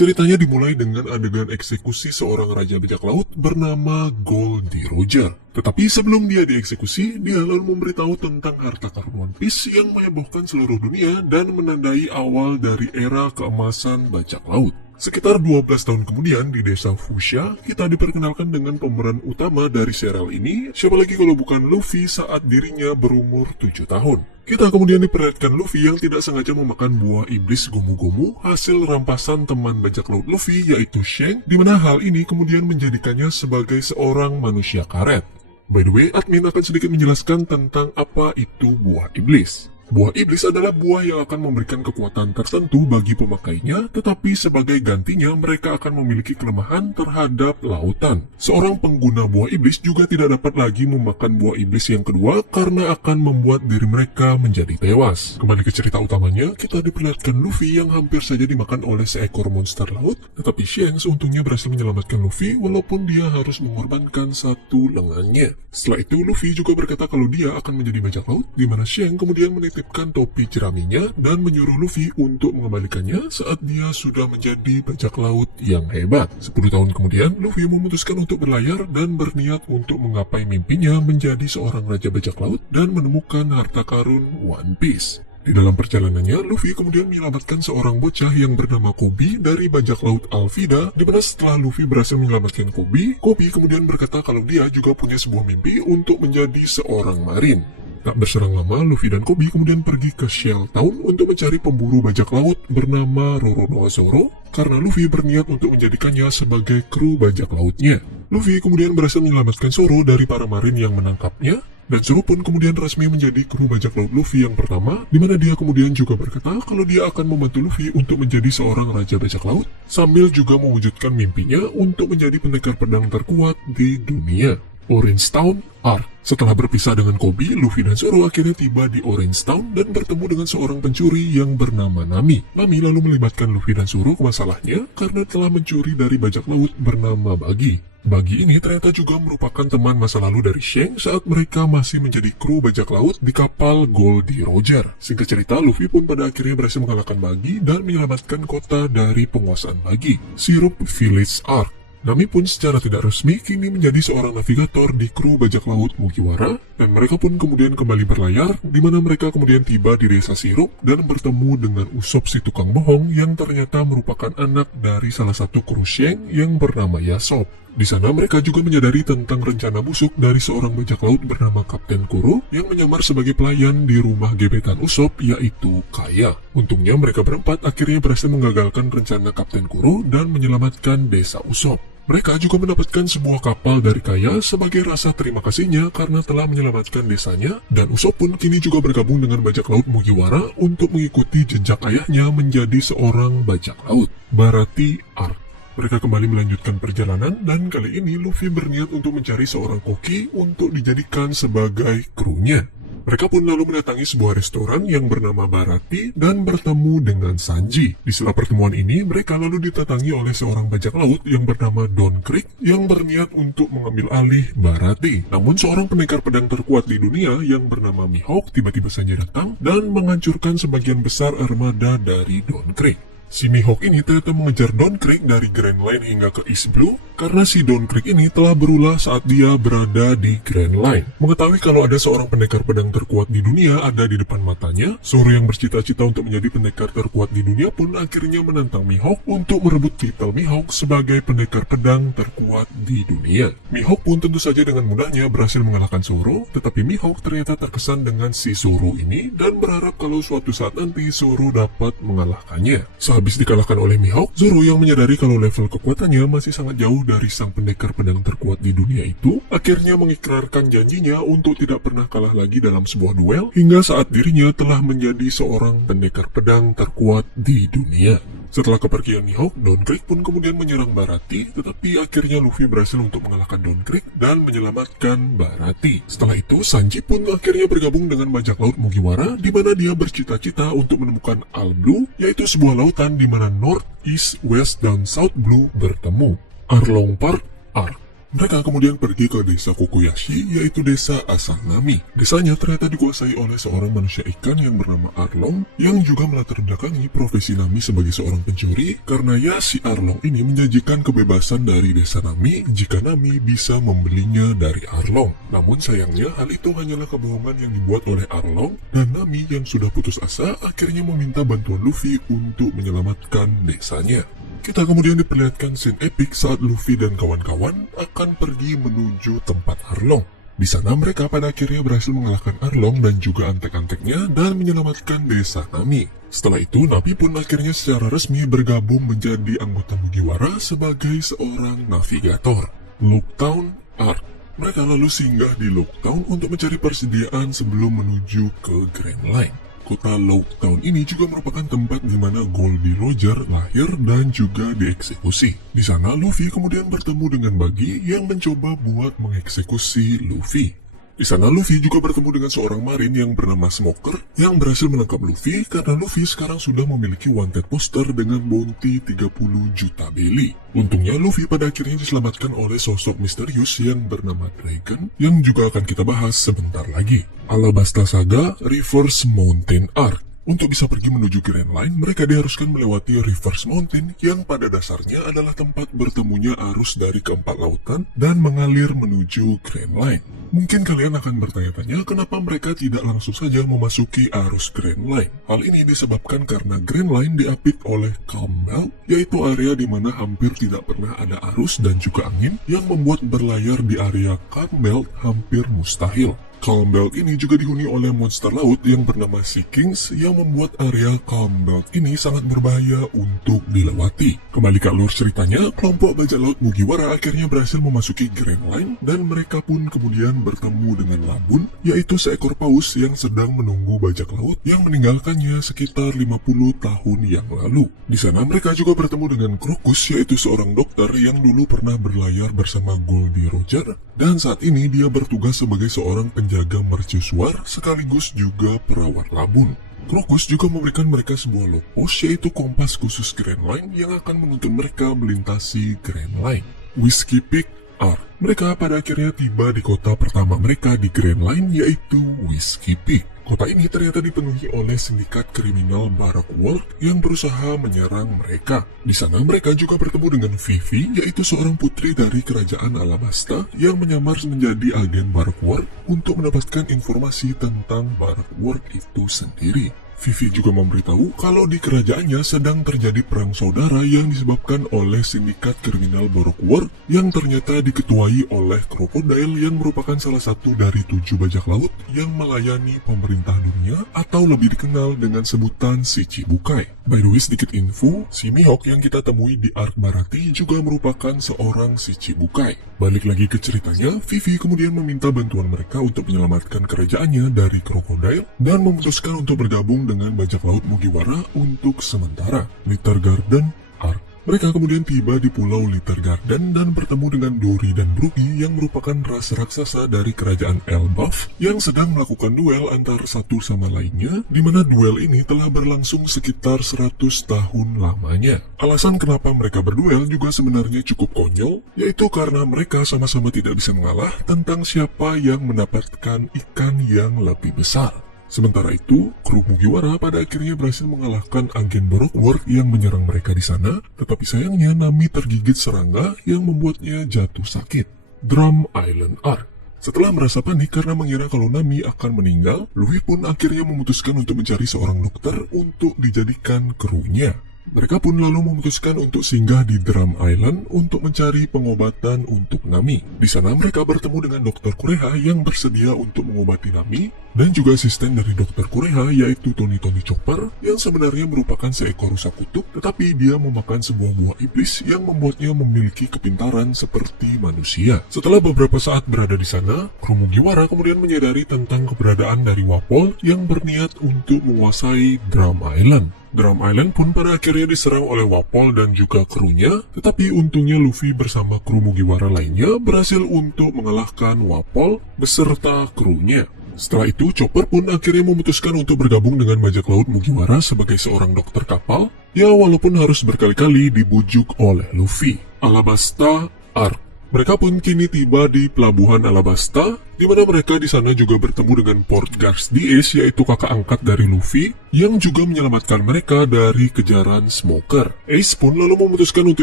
Ceritanya dimulai dengan adegan eksekusi seorang raja bajak laut bernama Goldie Roger. Tetapi sebelum dia dieksekusi, dia lalu memberitahu tentang harta karun One Piece yang menghebohkan seluruh dunia dan menandai awal dari era keemasan bajak laut. Sekitar 12 tahun kemudian di desa Fushia, kita diperkenalkan dengan pemeran utama dari serial ini, siapa lagi kalau bukan Luffy saat dirinya berumur 7 tahun. Kita kemudian diperlihatkan Luffy yang tidak sengaja memakan buah iblis Gomu-Gomu hasil rampasan teman bajak laut Luffy yaitu Shanks, di mana hal ini kemudian menjadikannya sebagai seorang manusia karet. By the way, admin akan sedikit menjelaskan tentang apa itu buah iblis. Buah iblis adalah buah yang akan memberikan kekuatan tertentu bagi pemakainya, tetapi sebagai gantinya mereka akan memiliki kelemahan terhadap lautan. Seorang pengguna buah iblis juga tidak dapat lagi memakan buah iblis yang kedua karena akan membuat diri mereka menjadi tewas. Kembali ke cerita utamanya, kita diperlihatkan Luffy yang hampir saja dimakan oleh seekor monster laut, tetapi Shanks untungnya berhasil menyelamatkan Luffy walaupun dia harus mengorbankan satu lengannya. Setelah itu, Luffy juga berkata kalau dia akan menjadi bajak laut, di mana Shanks kemudian menitipkan topi jeraminya dan menyuruh Luffy untuk mengembalikannya saat dia sudah menjadi bajak laut yang hebat. 10 tahun kemudian, Luffy memutuskan untuk berlayar dan berniat untuk menggapai mimpinya menjadi seorang raja bajak laut dan menemukan harta karun One Piece. Di dalam perjalanannya, Luffy kemudian menyelamatkan seorang bocah yang bernama Koby dari bajak laut Alvida, di mana setelah Luffy berhasil menyelamatkan Koby, Koby kemudian berkata kalau dia juga punya sebuah mimpi untuk menjadi seorang marin. Tak berserang lama, Luffy dan Koby kemudian pergi ke Shell Town untuk mencari pemburu bajak laut bernama Roronoa Zoro, karena Luffy berniat untuk menjadikannya sebagai kru bajak lautnya. Luffy kemudian berhasil menyelamatkan Zoro dari para marin yang menangkapnya, dan Zoro pun kemudian resmi menjadi kru bajak laut Luffy yang pertama, di mana dia kemudian juga berkata kalau dia akan membantu Luffy untuk menjadi seorang raja bajak laut, sambil juga mewujudkan mimpinya untuk menjadi pendekar pedang terkuat di dunia. Orange Town Arc. Setelah berpisah dengan Koby, Luffy dan Zoro akhirnya tiba di Orange Town dan bertemu dengan seorang pencuri yang bernama Nami. Nami lalu melibatkan Luffy dan Zoro ke masalahnya karena telah mencuri dari bajak laut bernama Buggy. Buggy ini ternyata juga merupakan teman masa lalu dari Shanks saat mereka masih menjadi kru bajak laut di kapal Goldie Roger. Singkat cerita, Luffy pun pada akhirnya berhasil mengalahkan Buggy dan menyelamatkan kota dari penguasaan Buggy, Syrup Village Arc. Nami pun secara tidak resmi kini menjadi seorang navigator di kru bajak laut Mugiwara, dan mereka pun kemudian kembali berlayar, di mana mereka kemudian tiba di desa Syrup dan bertemu dengan Usopp si tukang bohong yang ternyata merupakan anak dari salah satu kru Shanks yang bernama Yasop. Di sana mereka juga menyadari tentang rencana busuk dari seorang bajak laut bernama Kapten Kuro yang menyamar sebagai pelayan di rumah gebetan Usopp yaitu Kaya. Untungnya mereka berempat akhirnya berhasil menggagalkan rencana Kapten Kuro dan menyelamatkan desa Usopp. Mereka juga mendapatkan sebuah kapal dari Kaya sebagai rasa terima kasihnya karena telah menyelamatkan desanya, dan Usopp pun kini juga bergabung dengan bajak laut Mugiwara untuk mengikuti jejak ayahnya menjadi seorang bajak laut. Baratie Arc. Mereka kembali melanjutkan perjalanan dan kali ini Luffy berniat untuk mencari seorang koki untuk dijadikan sebagai krunya. Mereka pun lalu mendatangi sebuah restoran yang bernama Baratie dan bertemu dengan Sanji. Di sela pertemuan ini, mereka lalu didatangi oleh seorang bajak laut yang bernama Don Krieg yang berniat untuk mengambil alih Baratie. Namun seorang pendekar pedang terkuat di dunia yang bernama Mihawk tiba-tiba saja datang dan menghancurkan sebagian besar armada dari Don Krieg. Si Mihawk ini ternyata mengejar Don Krieg dari Grand Line hingga ke East Blue karena si Don Krieg ini telah berulah saat dia berada di Grand Line. Mengetahui kalau ada seorang pendekar pedang terkuat di dunia ada di depan matanya, Zoro yang bercita-cita untuk menjadi pendekar terkuat di dunia pun akhirnya menantang Mihawk untuk merebut titel Mihawk sebagai pendekar pedang terkuat di dunia. Mihawk pun tentu saja dengan mudahnya berhasil mengalahkan Zoro, tetapi Mihawk ternyata terkesan dengan si Zoro ini dan berharap kalau suatu saat nanti Zoro dapat mengalahkannya. Habis dikalahkan oleh Mihawk, Zoro yang menyadari kalau level kekuatannya masih sangat jauh dari sang pendekar pedang terkuat di dunia itu, akhirnya mengikrarkan janjinya untuk tidak pernah kalah lagi dalam sebuah duel, hingga saat dirinya telah menjadi seorang pendekar pedang terkuat di dunia. Setelah kepergian Mihawk, Don Krieg pun kemudian menyerang Baratie, tetapi akhirnya Luffy berhasil untuk mengalahkan Don Krieg dan menyelamatkan Baratie. Setelah itu, Sanji pun akhirnya bergabung dengan bajak laut Mugiwara, di mana dia bercita-cita untuk menemukan All Blue, yaitu sebuah lautan di mana North, East, West, dan South Blue bertemu. Arlong Park Arc. Mereka kemudian pergi ke desa Kokoyashi, yaitu desa asal Nami. Desanya ternyata dikuasai oleh seorang manusia ikan yang bernama Arlong, yang juga melatar belakangi profesi Nami sebagai seorang pencuri, karena ya si Arlong ini menjanjikan kebebasan dari desa Nami jika Nami bisa membelinya dari Arlong. Namun sayangnya hal itu hanyalah kebohongan yang dibuat oleh Arlong, dan Nami yang sudah putus asa akhirnya meminta bantuan Luffy untuk menyelamatkan desanya. Kita kemudian diperlihatkan scene epic saat Luffy dan kawan-kawan akan pergi menuju tempat Arlong. Di sana mereka pada akhirnya berhasil mengalahkan Arlong dan juga antek-anteknya dan menyelamatkan desa Nami. Setelah itu, Nami pun akhirnya secara resmi bergabung menjadi anggota Mugiwara sebagai seorang navigator. Looktown Arc. Mereka lalu singgah di Looktown untuk mencari persediaan sebelum menuju ke Grand Line. Kota Lockdown ini juga merupakan tempat di mana Goldie Roger lahir dan juga dieksekusi. Di sana Luffy kemudian bertemu dengan Buggy yang mencoba buat mengeksekusi Luffy. Di sana Luffy juga bertemu dengan seorang marin yang bernama Smoker yang berhasil menangkap Luffy karena Luffy sekarang sudah memiliki wanted poster dengan bounty 30 juta belly. Untungnya Luffy pada akhirnya diselamatkan oleh sosok misterius yang bernama Dragon yang juga akan kita bahas sebentar lagi. Alabasta Saga Reverse Mountain Arc. Untuk bisa pergi menuju Grand Line, mereka diharuskan melewati Reverse Mountain yang pada dasarnya adalah tempat bertemunya arus dari keempat lautan dan mengalir menuju Grand Line. Mungkin kalian akan bertanya-tanya kenapa mereka tidak langsung saja memasuki arus Grand Line. Hal ini disebabkan karena Grand Line diapit oleh Calm Belt, yaitu area di mana hampir tidak pernah ada arus dan juga angin yang membuat berlayar di area Calm Belt hampir mustahil. Calm Belt ini juga dihuni oleh monster laut yang bernama Sea Kings yang membuat area Calm Belt ini sangat berbahaya untuk dilewati. Kembali ke alur ceritanya, kelompok bajak laut Mugiwara akhirnya berhasil memasuki Grand Line dan mereka pun kemudian bertemu dengan Labun, yaitu seekor paus yang sedang menunggu bajak laut yang meninggalkannya sekitar 50 tahun yang lalu. Di sana mereka juga bertemu dengan Crocus, yaitu seorang dokter yang dulu pernah berlayar bersama Goldie Roger dan saat ini dia bertugas sebagai seorang penjaga mercusuar sekaligus juga perawat Labun. Crocus juga memberikan mereka sebuah logpost yaitu kompas khusus Grand Line yang akan menuntun mereka melintasi Grand Line. Whiskey Peak Arc. Mereka pada akhirnya tiba di kota pertama mereka di Grand Line yaitu Whiskey Peak. Kota ini ternyata dipenuhi oleh sindikat kriminal Baroque World yang berusaha menyerang mereka. Di sana mereka juga bertemu dengan Vivi, yaitu seorang putri dari kerajaan Alabasta yang menyamar menjadi agen Baroque World untuk mendapatkan informasi tentang Baroque World itu sendiri. Vivi juga memberitahu kalau di kerajaannya sedang terjadi perang saudara yang disebabkan oleh sindikat kriminal Baroque World yang ternyata diketuai oleh Crocodile yang merupakan salah satu dari 7 bajak laut yang melayani pemerintah dunia atau lebih dikenal dengan sebutan Shichibukai. By the way, sedikit info, si Mihawk yang kita temui di Arc Barati juga merupakan seorang Shichibukai. Balik lagi ke ceritanya, Vivi kemudian meminta bantuan mereka untuk menyelamatkan kerajaannya dari Crocodile dan memutuskan untuk bergabung dengan bajak laut Mugiwara untuk sementara. Litter Garden Arc. Mereka kemudian tiba di pulau Litter Garden dan bertemu dengan Dory dan Brookie yang merupakan ras raksasa dari kerajaan Elbaf yang sedang melakukan duel antar satu sama lainnya, di mana duel ini telah berlangsung sekitar 100 tahun lamanya. Alasan kenapa mereka berduel juga sebenarnya cukup konyol, yaitu karena mereka sama-sama tidak bisa mengalah tentang siapa yang mendapatkan ikan yang lebih besar. Sementara itu, kru Mugiwara pada akhirnya berhasil mengalahkan agen Baroque World yang menyerang mereka di sana, tetapi sayangnya Nami tergigit serangga yang membuatnya jatuh sakit. Drum Island Arc. Setelah merasa panik karena mengira kalau Nami akan meninggal, Luffy pun akhirnya memutuskan untuk mencari seorang dokter untuk dijadikan krunya. Mereka pun lalu memutuskan untuk singgah di Drum Island untuk mencari pengobatan untuk Nami. Di sana mereka bertemu dengan Dr. Kureha yang bersedia untuk mengobati Nami dan juga asisten dari Dr. Kureha yaitu Tony Chopper yang sebenarnya merupakan seekor rusa kutub, tetapi dia memakan sebuah buah iblis yang membuatnya memiliki kepintaran seperti manusia. Setelah beberapa saat berada di sana, kru Mugiwara kemudian menyadari tentang keberadaan dari Wapol yang berniat untuk menguasai Drum Island. Drum Island pun pada akhirnya diserang oleh Wapol dan juga krunya, tetapi untungnya Luffy bersama kru Mugiwara lainnya berhasil untuk mengalahkan Wapol beserta krunya. Setelah itu, Chopper pun akhirnya memutuskan untuk bergabung dengan bajak laut Mugiwara sebagai seorang dokter kapal, ya walaupun harus berkali-kali dibujuk oleh Luffy. Alabasta Arc. Mereka pun kini tiba di pelabuhan Alabasta, di mana mereka di sana juga bertemu dengan Portgas di Ace, yaitu kakak angkat dari Luffy, yang juga menyelamatkan mereka dari kejaran Smoker. Ace pun lalu memutuskan untuk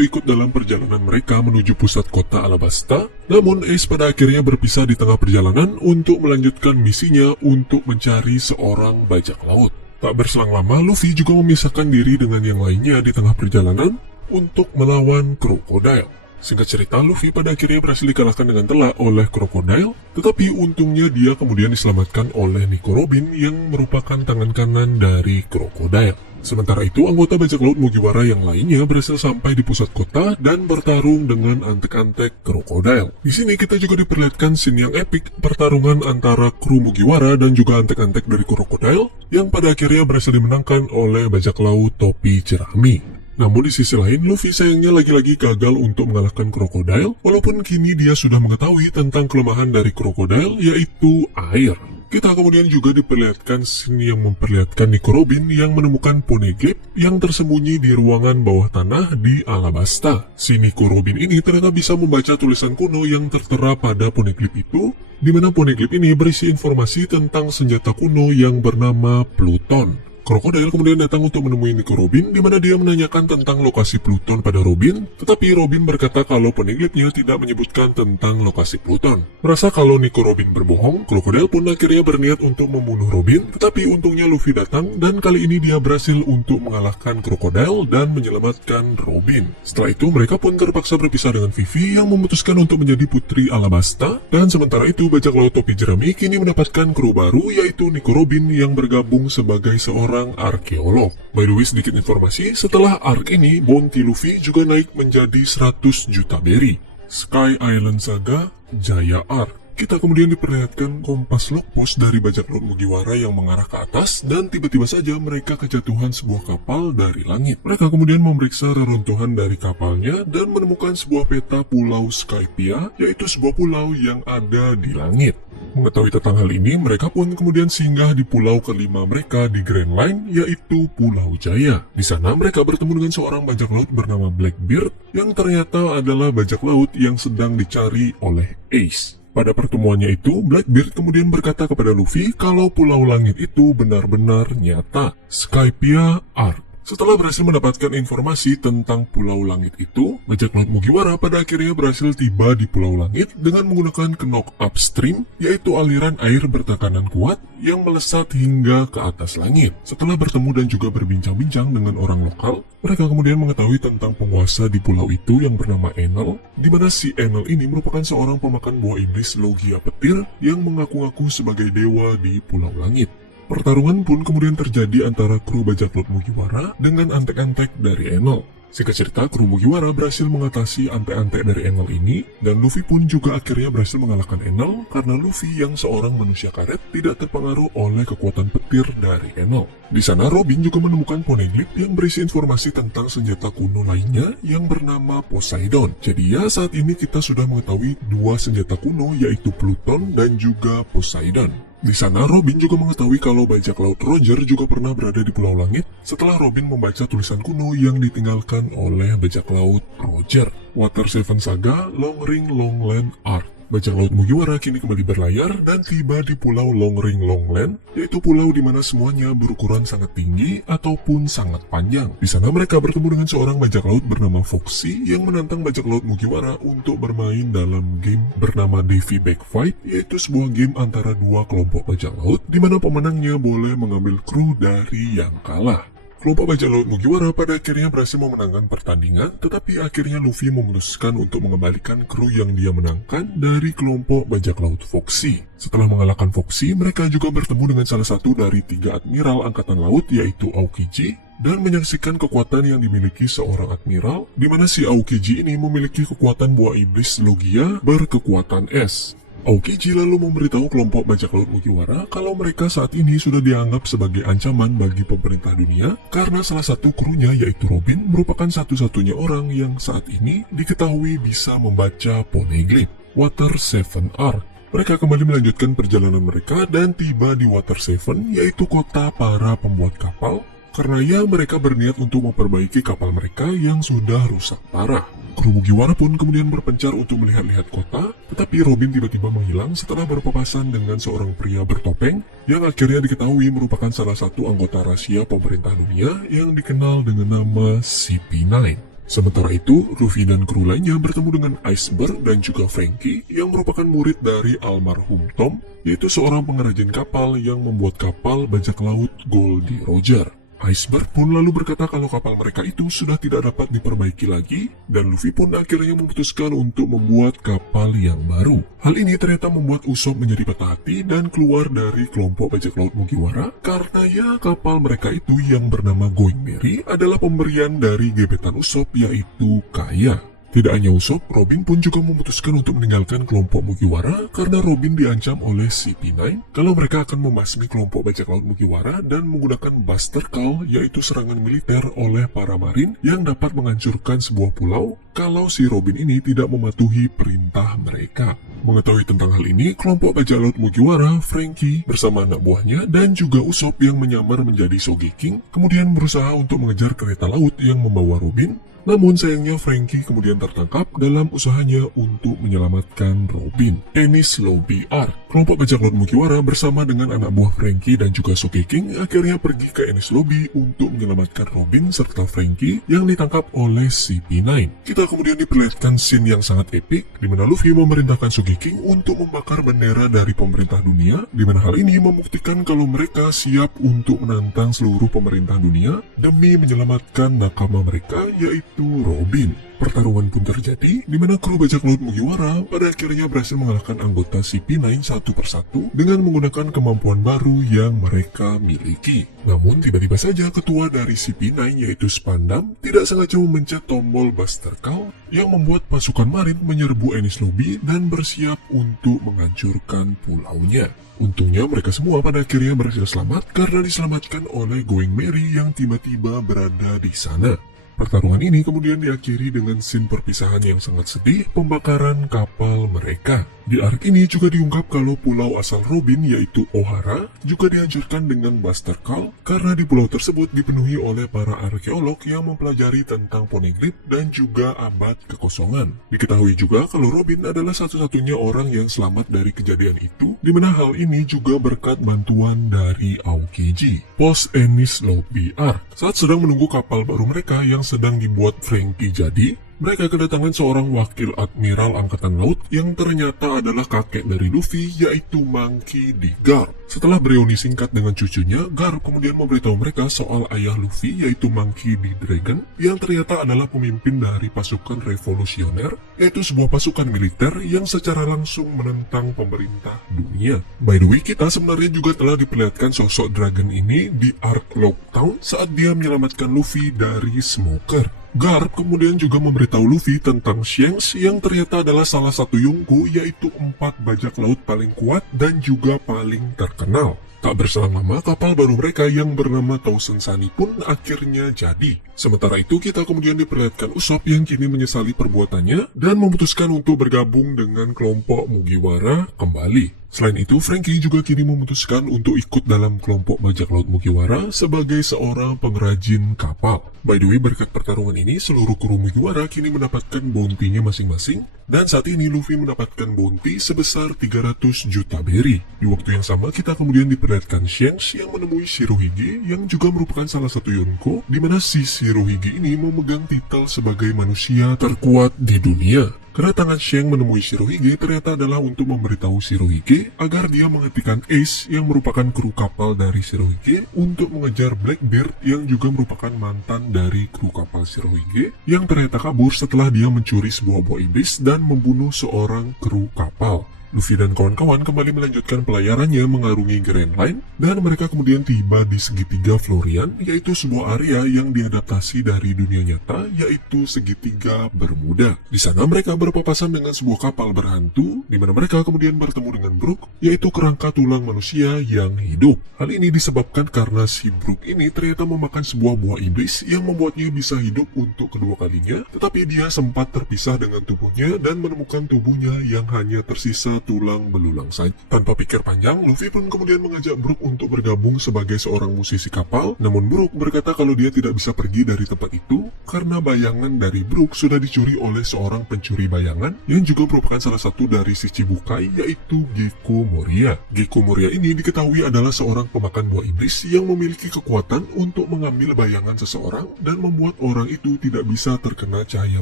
ikut dalam perjalanan mereka menuju pusat kota Alabasta, namun Ace pada akhirnya berpisah di tengah perjalanan untuk melanjutkan misinya untuk mencari seorang bajak laut. Tak berselang lama, Luffy juga memisahkan diri dengan yang lainnya di tengah perjalanan untuk melawan Crocodile. Singkat cerita, Luffy pada akhirnya berhasil dikalahkan dengan telak oleh Crocodile, tetapi untungnya dia kemudian diselamatkan oleh Nico Robin yang merupakan tangan kanan dari Crocodile. Sementara itu, anggota bajak laut Mugiwara yang lainnya berhasil sampai di pusat kota dan bertarung dengan antek-antek Crocodile. Di sini kita juga diperlihatkan scene yang epik, pertarungan antara kru Mugiwara dan juga antek-antek dari Crocodile, yang pada akhirnya berhasil dimenangkan oleh bajak laut topi jerami. Namun di sisi lain, Luffy sayangnya lagi-lagi gagal untuk mengalahkan Crocodile, walaupun kini dia sudah mengetahui tentang kelemahan dari Crocodile, yaitu air. Kita kemudian juga diperlihatkan scene yang memperlihatkan Nico Robin yang menemukan Poneglyph yang tersembunyi di ruangan bawah tanah di Alabasta. Si Nico Robin ini ternyata bisa membaca tulisan kuno yang tertera pada Poneglyph itu, di mana Poneglyph ini berisi informasi tentang senjata kuno yang bernama Pluton. Crocodile kemudian datang untuk menemui Nico Robin, di mana dia menanyakan tentang lokasi Pluton pada Robin, tetapi Robin berkata kalau Poneglyph-nya tidak menyebutkan tentang lokasi Pluton. Merasa kalau Nico Robin berbohong, Crocodile pun akhirnya berniat untuk membunuh Robin, tetapi untungnya Luffy datang, dan kali ini dia berhasil untuk mengalahkan Crocodile dan menyelamatkan Robin. Setelah itu, mereka pun terpaksa berpisah dengan Vivi yang memutuskan untuk menjadi putri Alabasta, dan sementara itu bajak laut topi jerami kini mendapatkan kru baru, yaitu Nico Robin yang bergabung sebagai seorang arkeolog. By the way, sedikit informasi, setelah arc ini, bounty Luffy juga naik menjadi 100 juta berry. Sky Island Saga Jaya Arc. Kita kemudian diperlihatkan kompas logpost dari bajak laut Mugiwara yang mengarah ke atas, dan tiba-tiba saja mereka kejatuhan sebuah kapal dari langit. Mereka kemudian memeriksa reruntuhan dari kapalnya dan menemukan sebuah peta pulau Skypia, yaitu sebuah pulau yang ada di langit. Mengetahui tentang hal ini, mereka pun kemudian singgah di pulau kelima mereka di Grand Line, yaitu Pulau Jaya. Di sana mereka bertemu dengan seorang bajak laut bernama Blackbeard, yang ternyata adalah bajak laut yang sedang dicari oleh Ace. Pada pertemuannya itu, Blackbeard kemudian berkata kepada Luffy kalau Pulau Langit itu benar-benar nyata. Skypia Arc. Setelah berhasil mendapatkan informasi tentang Pulau Langit itu, bajak laut Mugiwara pada akhirnya berhasil tiba di Pulau Langit dengan menggunakan knock upstream, yaitu aliran air bertekanan kuat yang melesat hingga ke atas langit. Setelah bertemu dan juga berbincang-bincang dengan orang lokal, mereka kemudian mengetahui tentang penguasa di pulau itu yang bernama Enel, di mana si Enel ini merupakan seorang pemakan buah iblis Logia Petir yang mengaku-ngaku sebagai dewa di Pulau Langit. Pertarungan pun kemudian terjadi antara kru bajak laut Mugiwara dengan antek-antek dari Enel. Singkat cerita, kru Mugiwara berhasil mengatasi antek-antek dari Enel ini, dan Luffy pun juga akhirnya berhasil mengalahkan Enel karena Luffy yang seorang manusia karet tidak terpengaruh oleh kekuatan petir dari Enel. Di sana Robin juga menemukan Poneglyph yang berisi informasi tentang senjata kuno lainnya yang bernama Poseidon. Jadi ya, saat ini kita sudah mengetahui dua senjata kuno, yaitu Pluton dan juga Poseidon. Di sana Robin juga mengetahui kalau bajak laut Roger juga pernah berada di Pulau Langit setelah Robin membaca tulisan kuno yang ditinggalkan oleh bajak laut Roger. Water Seven Saga Long Ring Longland Arc. Bajak laut Mugiwara kini kembali berlayar dan tiba di Pulau Long Ring Longland, yaitu pulau di mana semuanya berukuran sangat tinggi ataupun sangat panjang. Di sana mereka bertemu dengan seorang bajak laut bernama Foxy yang menantang bajak laut Mugiwara untuk bermain dalam game bernama Davy Backfight, yaitu sebuah game antara dua kelompok bajak laut di mana pemenangnya boleh mengambil kru dari yang kalah. Kelompok bajak laut Mugiwara pada akhirnya berhasil memenangkan pertandingan, tetapi akhirnya Luffy memutuskan untuk mengembalikan kru yang dia menangkan dari kelompok bajak laut Foxy. Setelah mengalahkan Foxy, mereka juga bertemu dengan salah satu dari 3 admiral angkatan laut, yaitu Aokiji, dan menyaksikan kekuatan yang dimiliki seorang admiral, di mana si Aokiji ini memiliki kekuatan buah iblis Logia berkekuatan es. Aokiji lalu memberitahu kelompok bajak laut Mugiwara kalau mereka saat ini sudah dianggap sebagai ancaman bagi pemerintah dunia karena salah satu krunya, yaitu Robin, merupakan satu-satunya orang yang saat ini diketahui bisa membaca Poneglyph. Water Seven Arc. Mereka kembali melanjutkan perjalanan mereka dan tiba di Water Seven, yaitu kota para pembuat kapal. karena ya mereka berniat untuk memperbaiki kapal mereka yang sudah rusak parah. Kru Mugiwara pun kemudian berpencar untuk melihat-lihat kota, tetapi Robin tiba-tiba menghilang setelah berpapasan dengan seorang pria bertopeng yang akhirnya diketahui merupakan salah satu anggota rahasia pemerintah dunia yang dikenal dengan nama CP9. Sementara itu, Luffy dan kru lainnya bertemu dengan Iceberg dan juga Franky yang merupakan murid dari almarhum Tom, yaitu seorang pengrajin kapal yang membuat kapal bajak laut Goldie Roger. Iceberg pun lalu berkata kalau kapal mereka itu sudah tidak dapat diperbaiki lagi, dan Luffy pun akhirnya memutuskan untuk membuat kapal yang baru. Hal ini ternyata membuat Usopp menjadi patah hati dan keluar dari kelompok bajak laut Mugiwara, karena ya kapal mereka itu yang bernama Going Merry adalah pemberian dari gebetan Usopp, yaitu Kaya. Tidak hanya Usopp, Robin pun juga memutuskan untuk meninggalkan kelompok Mugiwara karena Robin diancam oleh CP9 kalau mereka akan membasmi kelompok bajak laut Mugiwara dan menggunakan Buster Call, yaitu serangan militer oleh para marin yang dapat menghancurkan sebuah pulau kalau si Robin ini tidak mematuhi perintah mereka. Mengetahui tentang hal ini, kelompok bajak laut Mugiwara, Franky bersama anak buahnya dan juga Usopp yang menyamar menjadi Sogeking kemudian berusaha untuk mengejar kereta laut yang membawa Robin. Namun sayangnya Franky kemudian tertangkap dalam usahanya untuk menyelamatkan Robin. Enies Lobby Arc. Kelompok bajak laut Mugiwara bersama dengan anak buah Franky dan juga Sogeking akhirnya pergi ke Enies Lobby untuk menyelamatkan Robin serta Franky yang ditangkap oleh CP9. Kita kemudian diperlihatkan scene yang sangat epik di mana Luffy memerintahkan Sogeking untuk membakar bendera dari pemerintah dunia, di mana hal ini membuktikan kalau mereka siap untuk menantang seluruh pemerintah dunia demi menyelamatkan nakama mereka, yaitu Robin. Pertarungan pun terjadi di mana kru bajak laut Mugiwara pada akhirnya berhasil mengalahkan anggota CP9 satu persatu dengan menggunakan kemampuan baru yang mereka miliki. Namun tiba-tiba saja ketua dari CP9 yaitu Spandam tidak sengaja memencet tombol Buster Call yang membuat pasukan marin menyerbu Enies Lobby dan bersiap untuk menghancurkan pulaunya. Untungnya mereka semua pada akhirnya berhasil selamat karena diselamatkan oleh Going Merry yang tiba-tiba berada di sana. Pertarungan ini kemudian diakhiri dengan scene perpisahan yang sangat sedih, pembakaran kapal mereka. Di arc ini juga diungkap kalau pulau asal Robin yaitu Ohara juga dihancurkan dengan Buster Call karena di pulau tersebut dipenuhi oleh para arkeolog yang mempelajari tentang poneglyph dan juga abad kekosongan. Diketahui juga kalau Robin adalah satu-satunya orang yang selamat dari kejadian itu, di mana hal ini juga berkat bantuan dari Aokiji. Post Enies Lobby Arc. Saat sedang menunggu kapal baru mereka yang sedang dibuat Franky jadi, mereka kedatangan seorang wakil admiral angkatan laut yang ternyata adalah kakek dari Luffy, yaitu Monkey D. Garp. Setelah bereuni singkat dengan cucunya, Garp kemudian memberitahu mereka soal ayah Luffy, yaitu Monkey D. Dragon, yang ternyata adalah pemimpin dari pasukan revolusioner, yaitu sebuah pasukan militer yang secara langsung menentang pemerintah dunia. By the way, kita sebenarnya juga telah diperlihatkan sosok Dragon ini di arc Lockdown saat dia menyelamatkan Luffy dari Smoker. Garp kemudian juga memberitahu Luffy tentang Shanks yang ternyata adalah salah satu Yonko, yaitu 4 bajak laut paling kuat dan juga paling terkenal. Tak berselang lama, kapal baru mereka yang bernama Thousand Sunny pun akhirnya jadi. Sementara itu, kita kemudian diperlihatkan Usopp yang kini menyesali perbuatannya dan memutuskan untuk bergabung dengan kelompok Mugiwara kembali. Selain itu, Franky juga kini memutuskan untuk ikut dalam kelompok bajak laut Mugiwara sebagai seorang pengrajin kapal. By the way, berkat pertarungan ini, seluruh kru Mugiwara kini mendapatkan bounty-nya masing-masing, dan saat ini Luffy mendapatkan bounty sebesar 300 juta berry. Di waktu yang sama, kita kemudian diperlihatkan Shanks yang menemui Shirohige yang juga merupakan salah satu Yonko, di mana si Shirohige ini memegang titel sebagai manusia terkuat di dunia. Kedatangan Shanks menemui Shirohige ternyata adalah untuk memberitahu Shirohige agar dia menghentikan Ace yang merupakan kru kapal dari Shirohige untuk mengejar Blackbeard yang juga merupakan mantan dari kru kapal Shirohige yang ternyata kabur setelah dia mencuri sebuah buah iblis dan membunuh seorang kru kapal. Luffy dan kawan-kawan kembali melanjutkan pelayarannya mengarungi Grand Line dan mereka kemudian tiba di segitiga Florian, yaitu sebuah area yang diadaptasi dari dunia nyata, yaitu segitiga Bermuda. Di sana mereka berpapasan dengan sebuah kapal berhantu di mana mereka kemudian bertemu dengan Brook, yaitu kerangka tulang manusia yang hidup. Hal ini disebabkan karena si Brook ini ternyata memakan sebuah buah iblis yang membuatnya bisa hidup untuk kedua kalinya, tetapi dia sempat terpisah dengan tubuhnya dan menemukan tubuhnya yang hanya tersisa hanya tulang belulang saja. Tanpa pikir panjang, Luffy pun kemudian mengajak Brook untuk bergabung sebagai seorang musisi kapal. Namun Brook berkata kalau dia tidak bisa pergi dari tempat itu karena bayangan dari Brook sudah dicuri oleh seorang pencuri bayangan yang juga merupakan salah satu dari Shichibukai, yaitu Gekko Moria. Gekko Moria ini diketahui adalah seorang pemakan buah iblis yang memiliki kekuatan untuk mengambil bayangan seseorang dan membuat orang itu tidak bisa terkena cahaya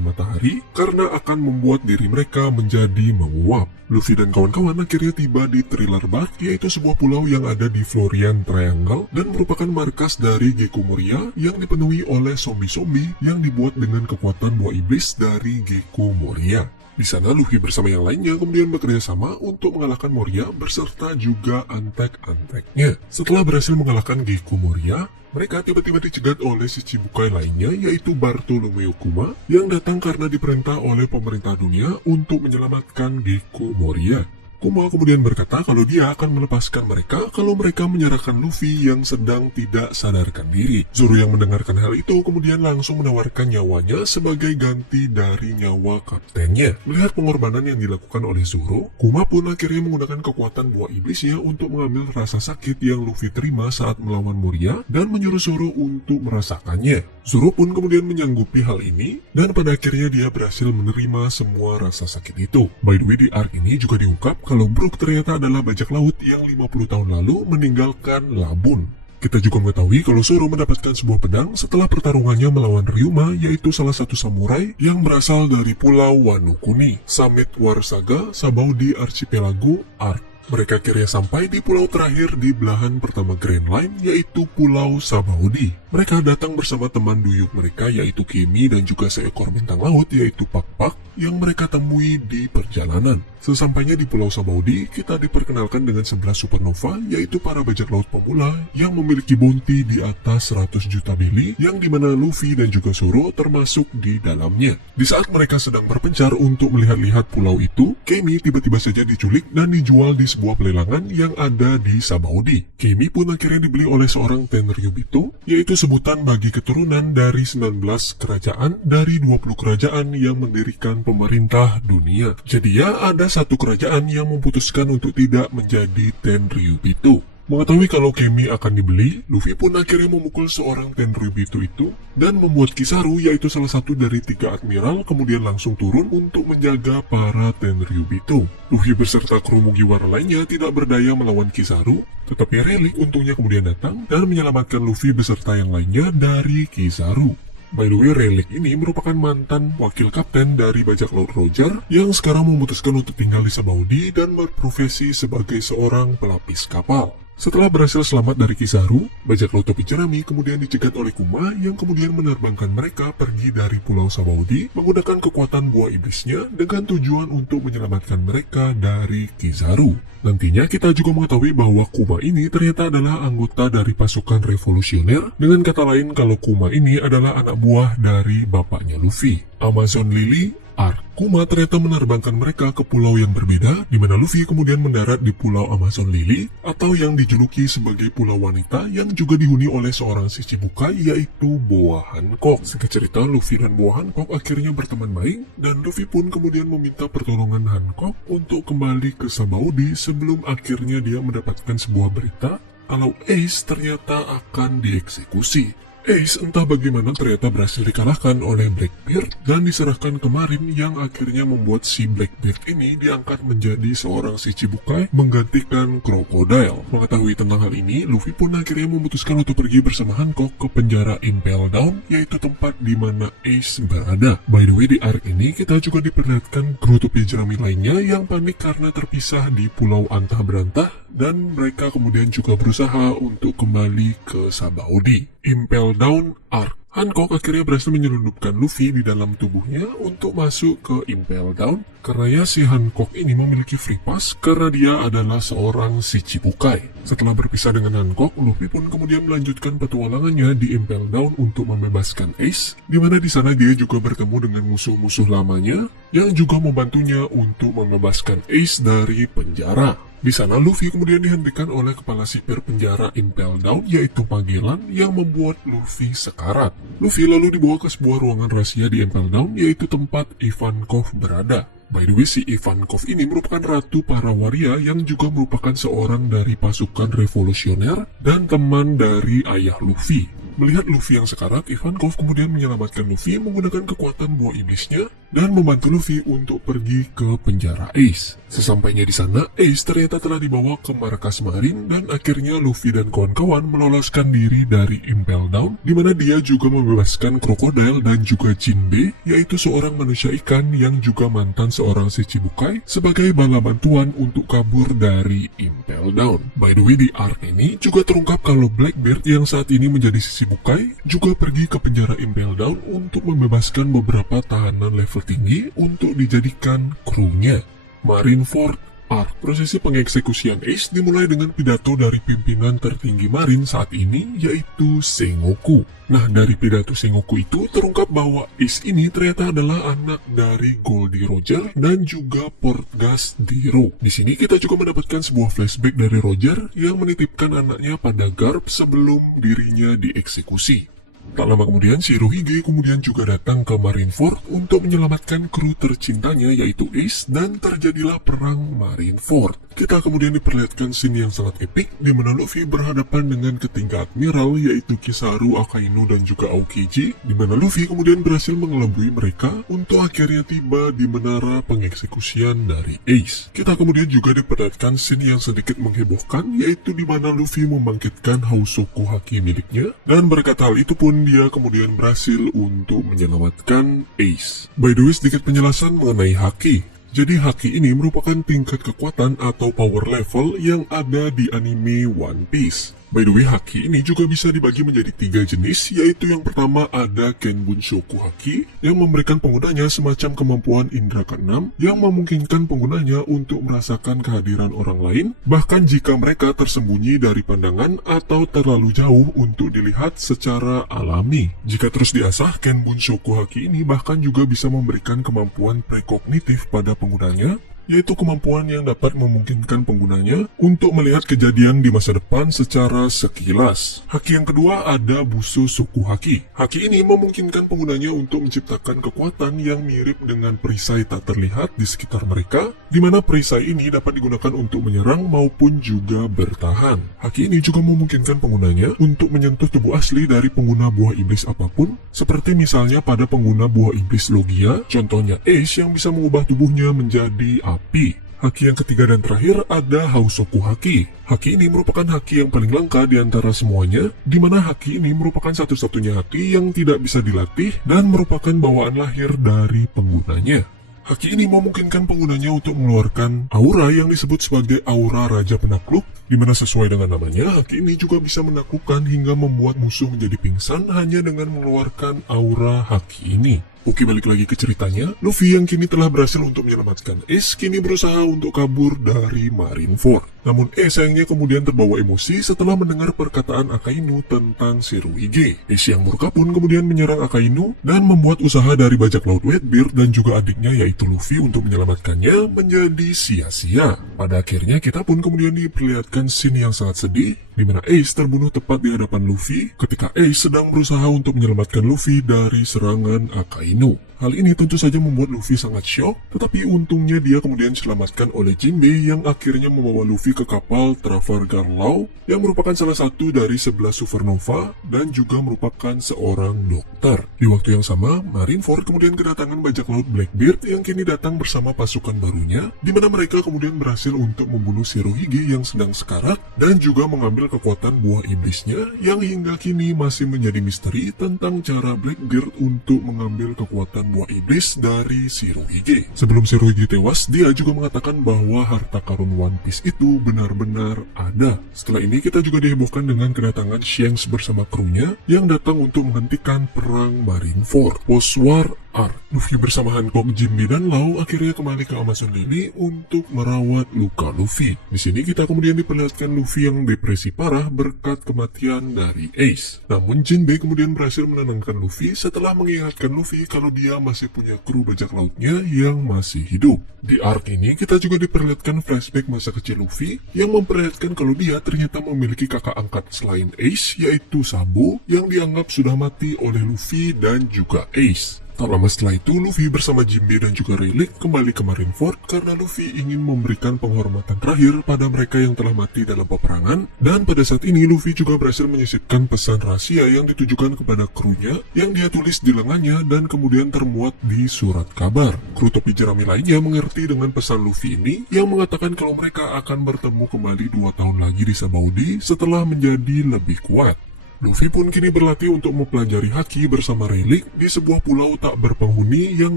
matahari karena akan membuat diri mereka menjadi menguap. Luffy dan kawan-kawan akhirnya tiba di Thriller Bark, yaitu sebuah pulau yang ada di Florian Triangle dan merupakan markas dari Gekko Moria yang dipenuhi oleh zombie-zombie yang dibuat dengan kekuatan buah iblis dari Gekko Moria. Di sana Luffy bersama yang lainnya kemudian bekerja sama untuk mengalahkan Moria beserta juga antek-anteknya. Setelah berhasil mengalahkan Gekko Moria, mereka tiba-tiba dicegat oleh Shichibukai lainnya, yaitu Bartolomeo Kuma yang datang karena diperintah oleh pemerintah dunia untuk menyelamatkan Gekko Moria. Kuma kemudian berkata kalau dia akan melepaskan mereka kalau mereka menyerahkan Luffy yang sedang tidak sadarkan diri. Zoro yang mendengarkan hal itu kemudian langsung menawarkan nyawanya sebagai ganti dari nyawa kaptennya. Melihat pengorbanan yang dilakukan oleh Zoro, Kuma pun akhirnya menggunakan kekuatan buah iblisnya untuk mengambil rasa sakit yang Luffy terima saat melawan Moria dan menyuruh Zoro untuk merasakannya. Zoro pun kemudian menyanggupi hal ini dan pada akhirnya dia berhasil menerima semua rasa sakit itu. By the way, di arc ini juga diungkap kalau Brook ternyata adalah bajak laut yang 50 tahun lalu meninggalkan Labun. Kita juga mengetahui kalau Zoro mendapatkan sebuah pedang setelah pertarungannya melawan Ryuma, yaitu salah satu samurai yang berasal dari Pulau Wano Kuni, Summit War Saga, Sabaudi Archipelago Arc. Mereka akhirnya sampai di pulau terakhir di belahan pertama Grand Line, yaitu Pulau Sabaudi. Mereka datang bersama teman duyuk mereka, yaitu Kimi dan juga seekor bintang laut, yaitu Pak-Pak, yang mereka temui di perjalanan. Sesampainya di Pulau Sabaudi, kita diperkenalkan dengan 11 supernova, yaitu para bajak laut pemula yang memiliki bounty di atas 100 juta beli, yang dimana Luffy dan juga Zoro termasuk di dalamnya. Di saat mereka sedang berpencar untuk melihat-lihat pulau itu, Kimi tiba-tiba saja diculik dan dijual di sebuah pelelangan yang ada di Sabaudi. Kimi pun akhirnya dibeli oleh seorang Tenryubito, yaitu sebutan bagi keturunan dari 19 kerajaan dari 20 kerajaan yang mendirikan pemerintah dunia. Jadi ya ada satu kerajaan yang memutuskan untuk tidak menjadi Tenryubito. Mengetahui kalau Kimi akan dibeli, Luffy pun akhirnya memukul seorang Tenryubito itu dan membuat Kizaru, yaitu salah satu dari 3 admiral, kemudian langsung turun untuk menjaga para Tenryubito. Luffy beserta kru Mugiwara lainnya tidak berdaya melawan Kizaru, tetapi Relic untungnya kemudian datang dan menyelamatkan Luffy beserta yang lainnya dari Kizaru. By the way, Relic ini merupakan mantan wakil kapten dari bajak laut Roger yang sekarang memutuskan untuk tinggal di Sabaudi dan berprofesi sebagai seorang pelapis kapal. Setelah berhasil selamat dari Kizaru, bajak laut topi jerami kemudian dicegat oleh Kuma yang kemudian menerbangkan mereka pergi dari Pulau Sabaudi menggunakan kekuatan buah iblisnya dengan tujuan untuk menyelamatkan mereka dari Kizaru. Nantinya kita juga mengetahui bahwa Kuma ini ternyata adalah anggota dari pasukan revolusioner. Dengan kata lain, kalau Kuma ini adalah anak buah dari bapaknya Luffy, Amazon Lily Arc. Kuma ternyata menerbangkan mereka ke pulau yang berbeda, di mana Luffy kemudian mendarat di Pulau Amazon Lily, atau yang dijuluki sebagai Pulau Wanita, yang juga dihuni oleh seorang Shichibukai, yaitu Boa Hancock. Singkat cerita, Luffy dan Boa Hancock akhirnya berteman baik, dan Luffy pun kemudian meminta pertolongan Hancock untuk kembali ke Sabaudi sebelum akhirnya dia mendapatkan sebuah berita kalau Ace ternyata akan dieksekusi. Ace entah bagaimana ternyata berhasil dikalahkan oleh Blackbeard dan diserahkan kemarin, yang akhirnya membuat si Blackbeard ini diangkat menjadi seorang Shichibukai menggantikan Crocodile. Mengetahui tentang hal ini, Luffy pun akhirnya memutuskan untuk pergi bersama Hancock ke penjara Impel Down, yaitu tempat di mana Ace berada. By the way, di arc ini kita juga diperlihatkan kru topi jerami lainnya yang panik karena terpisah di Pulau Antah Berantah, dan mereka kemudian juga berusaha untuk kembali ke Sabaudi. Impel Down Arc. Hancock akhirnya berhasil menyelundupkan Luffy di dalam tubuhnya untuk masuk ke Impel Down, karena ya si Hancock ini memiliki free pass karena dia adalah seorang Shichibukai. Setelah berpisah dengan Hancock, Luffy pun kemudian melanjutkan petualangannya di Impel Down untuk membebaskan Ace, di mana di sana dia juga bertemu dengan musuh-musuh lamanya yang juga membantunya untuk membebaskan Ace dari penjara. Di sana Luffy kemudian dihentikan oleh kepala sipir penjara Impel Down yaitu Magellan yang membuat Luffy sekarat. Luffy lalu dibawa ke sebuah ruangan rahasia di Impel Down yaitu tempat Ivankov berada. By the way, si Ivankov ini merupakan ratu para waria yang juga merupakan seorang dari pasukan revolusioner dan teman dari ayah Luffy. Melihat Luffy yang sekarat, Ivankov kemudian menyelamatkan Luffy menggunakan kekuatan buah iblisnya dan membantu Luffy untuk pergi ke penjara Ace. Sesampainya di sana, Ace ternyata telah dibawa ke markas Marine dan akhirnya Luffy dan kawan-kawan meloloskan diri dari Impel Down, di mana dia juga membebaskan Crocodile dan juga Jinbe, yaitu seorang manusia ikan yang juga mantan seorang Shichibukai sebagai bala bantuan untuk kabur dari Impel Down. By the way, di arc ini juga terungkap kalau Blackbeard yang saat ini menjadi Shichibukai juga pergi ke penjara Impel Down untuk membebaskan beberapa tahanan level tinggi untuk dijadikan krunya. Marineford Arc. Prosesi pengeksekusian Ace dimulai dengan pidato dari pimpinan tertinggi Marine saat ini, yaitu Sengoku. Nah, dari pidato Sengoku itu terungkap bahwa Ace ini ternyata adalah anak dari Goldie Roger dan juga Portgas Dero. Di sini kita juga mendapatkan sebuah flashback dari Roger yang menitipkan anaknya pada Garp sebelum dirinya dieksekusi. Tak lama kemudian, Shirohige kemudian juga datang ke Marineford untuk menyelamatkan kru tercintanya yaitu Ace dan terjadilah perang Marineford. Kita kemudian diperlihatkan scene yang sangat epik di mana Luffy berhadapan dengan ketiga admiral yaitu Kizaru, Akainu dan juga Aokiji, di mana Luffy kemudian berhasil mengelabui mereka untuk akhirnya tiba di menara pengeksekusian dari Ace. Kita kemudian juga diperlihatkan scene yang sedikit menghebohkan yaitu di mana Luffy membangkitkan Hausoku Haki miliknya dan berkat hal itu pun dia kemudian berhasil untuk menyelamatkan Ace. By the way, sedikit penjelasan mengenai Haki. Jadi Haki ini merupakan tingkat kekuatan atau power level yang ada di anime One Piece. By the way, Haki ini juga bisa dibagi menjadi 3 jenis, yaitu yang pertama ada Kenbunshoku Haki, yang memberikan penggunanya semacam kemampuan indera keenam, yang memungkinkan penggunanya untuk merasakan kehadiran orang lain, bahkan jika mereka tersembunyi dari pandangan atau terlalu jauh untuk dilihat secara alami. Jika terus diasah, Kenbunshoku Haki ini bahkan juga bisa memberikan kemampuan prekognitif pada penggunanya, yaitu kemampuan yang dapat memungkinkan penggunanya untuk melihat kejadian di masa depan secara sekilas. Haki yang kedua ada Buso Soku Haki. Haki ini memungkinkan penggunanya untuk menciptakan kekuatan yang mirip dengan perisai tak terlihat di sekitar mereka, di mana perisai ini dapat digunakan untuk menyerang maupun juga bertahan. Haki ini juga memungkinkan penggunanya untuk menyentuh tubuh asli dari pengguna buah iblis apapun, seperti misalnya pada pengguna buah iblis Logia, contohnya Ace yang bisa mengubah tubuhnya menjadi api. Haki yang ketiga dan terakhir ada Hausoku Haki. Haki ini merupakan haki yang paling langka di antara semuanya, di mana haki ini merupakan satu-satunya haki yang tidak bisa dilatih dan merupakan bawaan lahir dari penggunanya. Haki ini memungkinkan penggunanya untuk mengeluarkan aura yang disebut sebagai aura Raja Penakluk, di mana sesuai dengan namanya, haki ini juga bisa menaklukkan hingga membuat musuh menjadi pingsan hanya dengan mengeluarkan aura haki ini. Oke, balik lagi ke ceritanya. Luffy yang kini telah berhasil untuk menyelamatkan Ace kini berusaha untuk kabur dari Marineford. Namun Ace sayangnya kemudian terbawa emosi setelah mendengar perkataan Akainu tentang Shirohige. Ace yang murka pun kemudian menyerang Akainu dan membuat usaha dari bajak laut Whitebeard dan juga adiknya yaitu Luffy untuk menyelamatkannya menjadi sia-sia. Pada akhirnya kita pun kemudian diperlihatkan scene yang sangat sedih, di mana Ace terbunuh tepat di hadapan Luffy ketika Ace sedang berusaha untuk menyelamatkan Luffy dari serangan Akainu. Hal ini tentu saja membuat Luffy sangat syok, tetapi untungnya dia kemudian diselamatkan oleh Jinbe yang akhirnya membawa Luffy ke kapal Trafalgar Law yang merupakan salah satu dari 11 supernova dan juga merupakan seorang dokter. Di waktu yang sama, Marineford kemudian kedatangan bajak laut Blackbeard yang kini datang bersama pasukan barunya, di mana mereka kemudian berhasil untuk membunuh Shirohige yang sedang sekarat dan juga mengambil kekuatan buah iblisnya yang hingga kini masih menjadi misteri tentang cara Blackbeard untuk mengambil kekuatan buah iblis dari Shirohige. Sebelum Shirohige tewas, dia juga mengatakan bahwa harta karun One Piece itu benar-benar ada. Setelah ini kita juga dihebohkan dengan kedatangan Shanks bersama krunya yang datang untuk menghentikan perang Marineford. Post-war Arc. Luffy bersama Hancock, Jinbe, dan Law akhirnya kembali ke Amazon Lily untuk merawat luka Luffy. Di sini kita kemudian diperlihatkan Luffy yang depresi parah berkat kematian dari Ace. Namun Jinbe kemudian berhasil menenangkan Luffy setelah mengingatkan Luffy kalau dia masih punya kru bajak lautnya yang masih hidup. Di arc ini kita juga diperlihatkan flashback masa kecil Luffy yang memperlihatkan kalau dia ternyata memiliki kakak angkat selain Ace, yaitu Sabo, yang dianggap sudah mati oleh Luffy dan juga Ace. Tak lama setelah itu, Luffy bersama Jinbe dan juga Rayleigh kembali ke Marineford karena Luffy ingin memberikan penghormatan terakhir pada mereka yang telah mati dalam peperangan. Dan pada saat ini, Luffy juga berhasil menyisipkan pesan rahasia yang ditujukan kepada krunya yang dia tulis di lengannya dan kemudian termuat di surat kabar. Kru topi jerami lainnya mengerti dengan pesan Luffy ini yang mengatakan kalau mereka akan bertemu kembali 2 tahun lagi di Sabaody setelah menjadi lebih kuat. Luffy pun kini berlatih untuk mempelajari haki bersama Rayleigh di sebuah pulau tak berpenghuni yang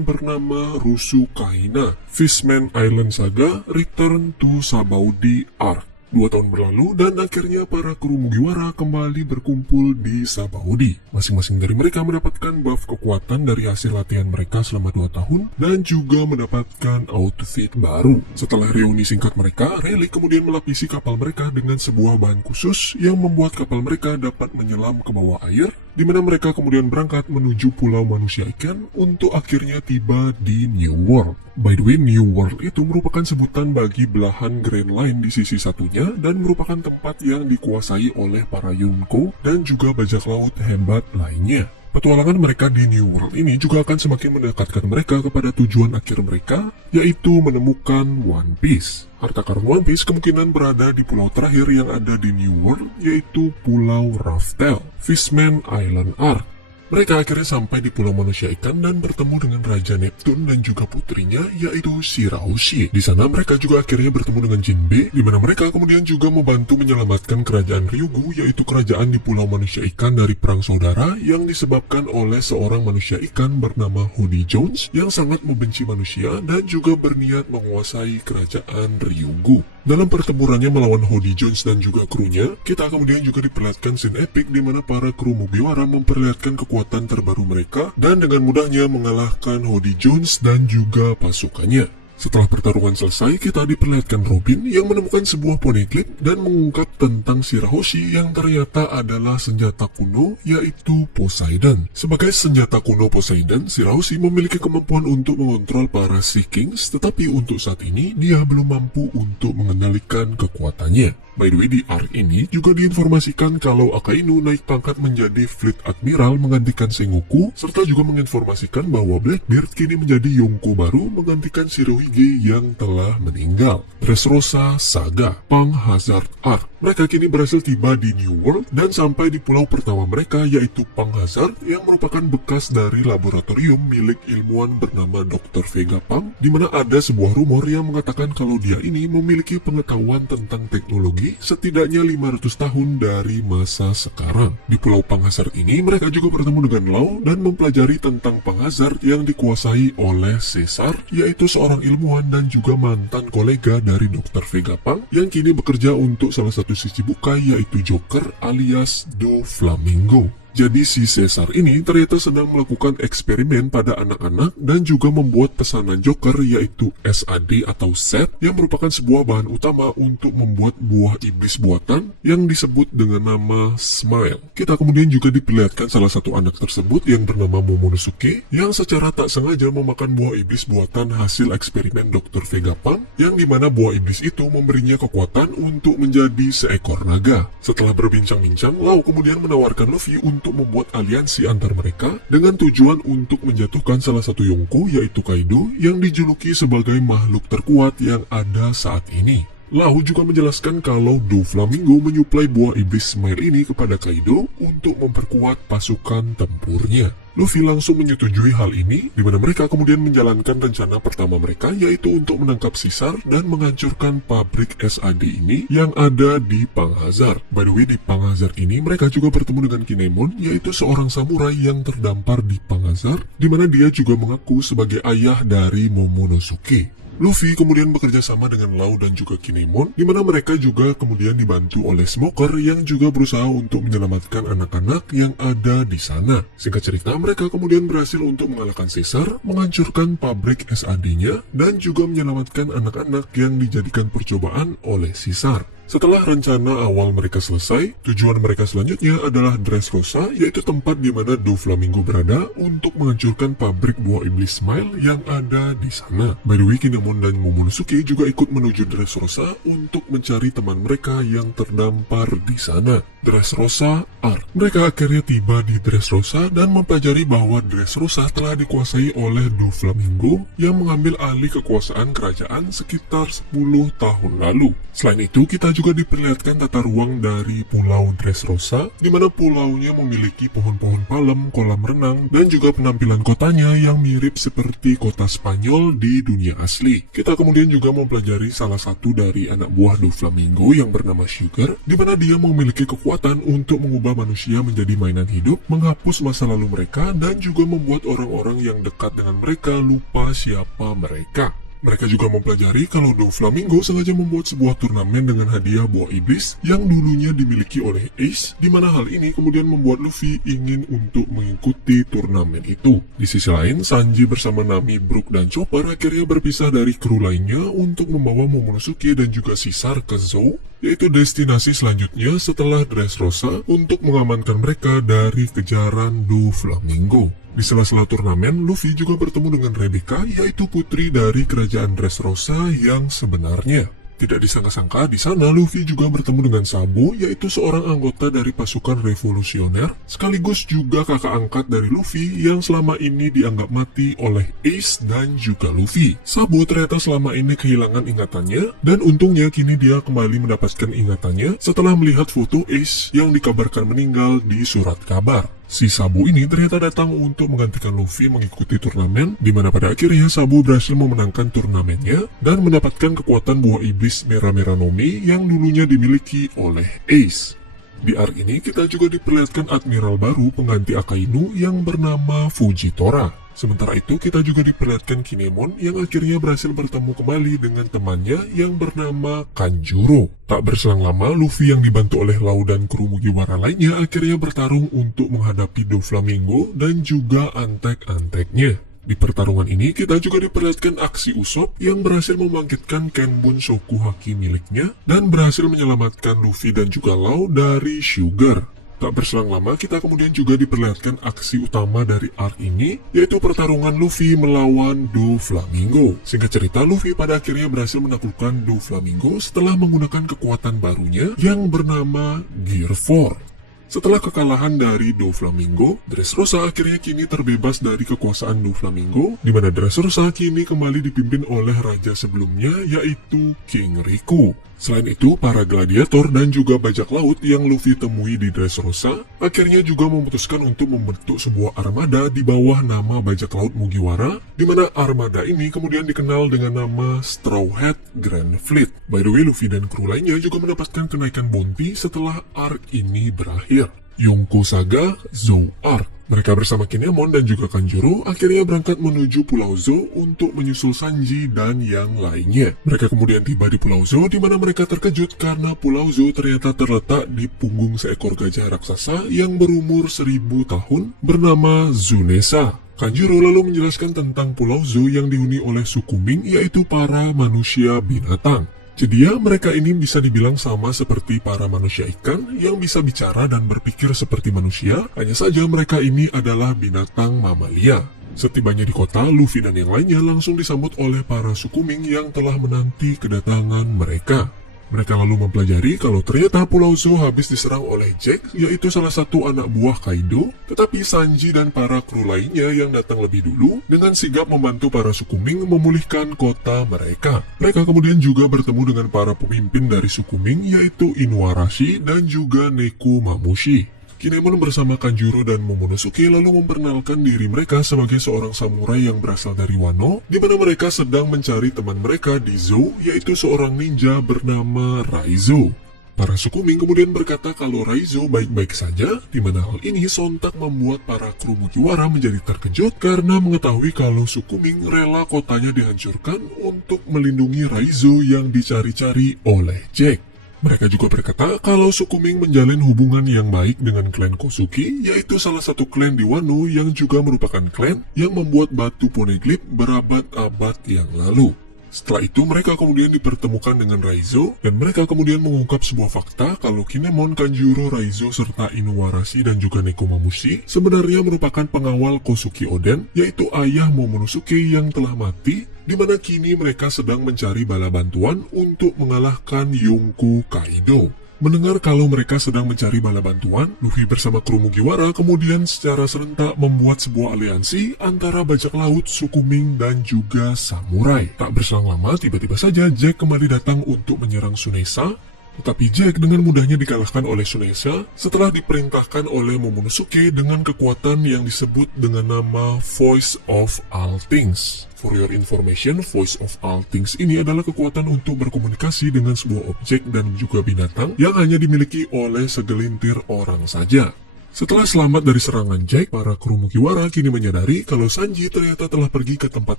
bernama Rusukaina. Fishman Island Saga Return to Sabaody Arc. 2 tahun berlalu dan akhirnya para kru Mugiwara kembali berkumpul di Sabaody. Masing-masing dari mereka mendapatkan buff kekuatan dari hasil latihan mereka selama 2 tahun dan juga mendapatkan outfit baru. Setelah reuni singkat mereka, Rayleigh kemudian melapisi kapal mereka dengan sebuah bahan khusus yang membuat kapal mereka dapat menyelam ke bawah air, di mana mereka kemudian berangkat menuju pulau manusia ikan untuk akhirnya tiba di New World. By the way, New World itu merupakan sebutan bagi belahan Grand Line di sisi satunya dan merupakan tempat yang dikuasai oleh para Yonko dan juga bajak laut hebat lainnya. Petualangan mereka di New World ini juga akan semakin mendekatkan mereka kepada tujuan akhir mereka, yaitu menemukan One Piece. Harta karun One Piece kemungkinan berada di pulau terakhir yang ada di New World, yaitu Pulau Raftel, Fishman Island Arc. Mereka akhirnya sampai di Pulau Manusia Ikan dan bertemu dengan Raja Neptune dan juga putrinya, yaitu Shirahoshi. Di sana mereka juga akhirnya bertemu dengan Jinbe, di mana mereka kemudian juga membantu menyelamatkan kerajaan Ryugu, yaitu kerajaan di Pulau Manusia Ikan dari perang saudara yang disebabkan oleh seorang manusia ikan bernama Hoodie Jones yang sangat membenci manusia dan juga berniat menguasai kerajaan Ryugu. Dalam pertempurannya melawan Hoodie Jones dan juga krunya, kita kemudian juga diperlihatkan scene epic di mana para kru Mugiwara memperlihatkan kekuatan terbaru mereka dan dengan mudahnya mengalahkan Hoodie Jones dan juga pasukannya. Setelah pertarungan selesai, kita diperlihatkan Robin yang menemukan sebuah poneglyph dan mengungkap tentang Shirahoshi yang ternyata adalah senjata kuno, yaitu Poseidon. Sebagai senjata kuno Poseidon, Shirahoshi memiliki kemampuan untuk mengontrol para Sea Kings, tetapi untuk saat ini dia belum mampu untuk mengendalikan kekuatannya. By the way, di arc ini juga diinformasikan kalau Akainu naik pangkat menjadi Fleet Admiral menggantikan Sengoku, serta juga menginformasikan bahwa Blackbeard kini menjadi Yonko baru menggantikan Shirohige yang telah meninggal. Dressrosa Saga Pang Hazard Arc. Mereka kini berhasil tiba di New World dan sampai di pulau pertama mereka, yaitu Pang Hazard yang merupakan bekas dari laboratorium milik ilmuwan bernama Dr. Vega Pang, di mana ada sebuah rumor yang mengatakan kalau dia ini memiliki pengetahuan tentang teknologi setidaknya 500 tahun dari masa sekarang. Di Pulau Pang Hazard ini mereka juga bertemu dengan Law dan mempelajari tentang Pang Hazard yang dikuasai oleh Caesar, yaitu seorang ilmuwan dan juga mantan kolega dari Dr. Vega Pang yang kini bekerja untuk salah satu Shichibukai, yaitu Joker alias Doflamingo. Jadi si Caesar ini ternyata sedang melakukan eksperimen pada anak-anak dan juga membuat pesanan Joker, yaitu SAD atau SAD yang merupakan sebuah bahan utama untuk membuat buah iblis buatan yang disebut dengan nama Smile. Kita kemudian juga diperlihatkan salah satu anak tersebut yang bernama Momonosuke yang secara tak sengaja memakan buah iblis buatan hasil eksperimen Dr. Vega Pang, yang dimana buah iblis itu memberinya kekuatan untuk menjadi seekor naga. Setelah berbincang-bincang, Law kemudian menawarkan Luffy untuk membuat aliansi antar mereka dengan tujuan untuk menjatuhkan salah satu Yonko, yaitu Kaido, yang dijuluki sebagai makhluk terkuat yang ada saat ini. Law juga menjelaskan kalau Doflamingo menyuplai buah iblis Smile ini kepada Kaido untuk memperkuat pasukan tempurnya. Luffy langsung menyetujui hal ini, di mana mereka kemudian menjalankan rencana pertama mereka, yaitu untuk menangkap Caesar dan menghancurkan pabrik SAD ini yang ada di Pang Hazard. By the way, di Pang Hazard ini mereka juga bertemu dengan Kinemon, yaitu seorang samurai yang terdampar di Pang Hazard, di mana dia juga mengaku sebagai ayah dari Momonosuke. Luffy kemudian bekerja sama dengan Law dan juga Kinemon, di mana mereka juga kemudian dibantu oleh Smoker yang juga berusaha untuk menyelamatkan anak-anak yang ada di sana. Singkat cerita, mereka kemudian berhasil untuk mengalahkan Caesar, menghancurkan pabrik SAD-nya, dan juga menyelamatkan anak-anak yang dijadikan percobaan oleh Caesar. Setelah rencana awal mereka selesai, tujuan mereka selanjutnya adalah Dressrosa, yaitu tempat di mana Doflamingo berada untuk menghancurkan pabrik buah iblis Smile yang ada di sana. By the way, Kinemon dan Momonosuke juga ikut menuju Dressrosa untuk mencari teman mereka yang terdampar di sana. Dressrosa Arc. Mereka akhirnya tiba di Dressrosa dan mempelajari bahwa Dressrosa telah dikuasai oleh Doflamingo yang mengambil alih kekuasaan kerajaan sekitar 10 tahun lalu. Selain itu, kita juga diperlihatkan tata ruang dari Pulau Dressrosa, di mana pulaunya memiliki pohon-pohon palem, kolam renang, dan juga penampilan kotanya yang mirip seperti kota Spanyol di dunia asli. Kita kemudian juga mempelajari salah satu dari anak buah Doflamingo yang bernama Sugar, di mana dia memiliki kekuatan untuk mengubah manusia menjadi mainan hidup, menghapus masa lalu mereka, dan juga membuat orang-orang yang dekat dengan mereka lupa siapa mereka. Mereka juga mempelajari kalau Doflamingo sengaja membuat sebuah turnamen dengan hadiah buah iblis yang dulunya dimiliki oleh Ace, di mana hal ini kemudian membuat Luffy ingin untuk mengikuti turnamen itu. Di sisi lain, Sanji bersama Nami, Brook, dan Chopper akhirnya berpisah dari kru lainnya untuk membawa Momonosuke dan juga Caesar ke Zou, yaitu destinasi selanjutnya setelah Dressrosa, untuk mengamankan mereka dari kejaran Doflamingo. Di sela-sela turnamen, Luffy juga bertemu dengan Rebecca, yaitu putri dari kerajaan Dressrosa yang sebenarnya. Tidak disangka-sangka, di sana Luffy juga bertemu dengan Sabo, yaitu seorang anggota dari pasukan revolusioner, sekaligus juga kakak angkat dari Luffy yang selama ini dianggap mati oleh Ace dan juga Luffy. Sabo ternyata selama ini kehilangan ingatannya, dan untungnya kini dia kembali mendapatkan ingatannya setelah melihat foto Ace yang dikabarkan meninggal di surat kabar. Si Sabo ini ternyata datang untuk menggantikan Luffy mengikuti turnamen, di mana pada akhirnya Sabo berhasil memenangkan turnamennya dan mendapatkan kekuatan buah iblis Mera-Mera no Mi yang dulunya dimiliki oleh Ace. Di arc ini kita juga diperlihatkan admiral baru pengganti Akainu yang bernama Fujitora. Sementara itu kita juga diperlihatkan Kinemon yang akhirnya berhasil bertemu kembali dengan temannya yang bernama Kanjuro. Tak berselang lama, Luffy yang dibantu oleh Law dan kru Mugiwara lainnya akhirnya bertarung untuk menghadapi Doflamingo dan juga antek-anteknya. Di pertarungan ini kita juga diperlihatkan aksi Usopp yang berhasil membangkitkan Kenbun Shoku Haki miliknya dan berhasil menyelamatkan Luffy dan juga Law dari Sugar. Tak berselang lama, kita kemudian juga diperlihatkan aksi utama dari arc ini, yaitu pertarungan Luffy melawan Doflamingo. Singkat cerita, Luffy pada akhirnya berhasil menaklukkan Doflamingo setelah menggunakan kekuatan barunya yang bernama Gear 4. Setelah kekalahan dari Doflamingo, Dressrosa akhirnya kini terbebas dari kekuasaan Doflamingo, di mana Dressrosa kini kembali dipimpin oleh raja sebelumnya, yaitu King Riku. Selain itu, para gladiator dan juga bajak laut yang Luffy temui di Dressrosa akhirnya juga memutuskan untuk membentuk sebuah armada di bawah nama bajak laut Mugiwara, di mana armada ini kemudian dikenal dengan nama Straw Hat Grand Fleet. By the way, Luffy dan kru lainnya juga mendapatkan kenaikan bounty setelah arc ini berakhir. Yonko Saga Zou Arc. Mereka bersama Kinemon dan juga Kanjuro akhirnya berangkat menuju Pulau Zou untuk menyusul Sanji dan yang lainnya. Mereka kemudian tiba di Pulau Zou, di mana mereka terkejut karena Pulau Zou ternyata terletak di punggung seekor gajah raksasa yang berumur 1000 tahun bernama Zunesa. Kanjuro lalu menjelaskan tentang Pulau Zou yang dihuni oleh suku Ming, yaitu para manusia binatang. Jadi ya, mereka ini bisa dibilang sama seperti para manusia ikan yang bisa bicara dan berpikir seperti manusia, hanya saja mereka ini adalah binatang mamalia. Setibanya di kota, Luffy dan yang lainnya langsung disambut oleh para suku Ming yang telah menanti kedatangan mereka. Mereka lalu mempelajari kalau ternyata Pulau Zou habis diserang oleh Jack, yaitu salah satu anak buah Kaido, tetapi Sanji dan para kru lainnya yang datang lebih dulu dengan sigap membantu para suku Ming memulihkan kota mereka. Mereka kemudian juga bertemu dengan para pemimpin dari suku Ming, yaitu Inuarashi dan juga Nekomamushi. Kinemon bersama Kanjuro dan Momonosuke lalu memperkenalkan diri mereka sebagai seorang samurai yang berasal dari Wano, di mana mereka sedang mencari teman mereka di Zou, yaitu seorang ninja bernama Raizo. Para suku Ming kemudian berkata kalau Raizo baik-baik saja, di mana hal ini sontak membuat para kru Mugiwara menjadi terkejut karena mengetahui kalau suku Ming rela kotanya dihancurkan untuk melindungi Raizo yang dicari-cari oleh Jack. Mereka juga berkata kalau suku Ming menjalin hubungan yang baik dengan klan Kosuki, yaitu salah satu klan di Wano yang juga merupakan klan yang membuat batu poneglyph berabad-abad yang lalu. Setelah itu mereka kemudian dipertemukan dengan Raizo dan mereka kemudian mengungkap sebuah fakta kalau Kinemon, Kanjuro, Raizo, serta Inuarashi dan juga Nekomamushi sebenarnya merupakan pengawal Kosuki Oden, yaitu ayah Momonosuke yang telah mati, di mana kini mereka sedang mencari bala bantuan untuk mengalahkan Yonko Kaido. Mendengar kalau mereka sedang mencari bala bantuan, Luffy bersama kru Mugiwara kemudian secara serentak membuat sebuah aliansi antara bajak laut, suku Ming, dan juga samurai. Tak berselang lama, tiba-tiba saja Jack kembali datang untuk menyerang Tsunesa. Tetapi Jack dengan mudahnya dikalahkan oleh Tsunesa setelah diperintahkan oleh Momonosuke dengan kekuatan yang disebut dengan nama Voice of All Things. For your information, Voice of All Things ini adalah kekuatan untuk berkomunikasi dengan sebuah objek dan juga binatang yang hanya dimiliki oleh segelintir orang saja. Setelah selamat dari serangan Jack, para kru Mugiwara kini menyadari kalau Sanji ternyata telah pergi ke tempat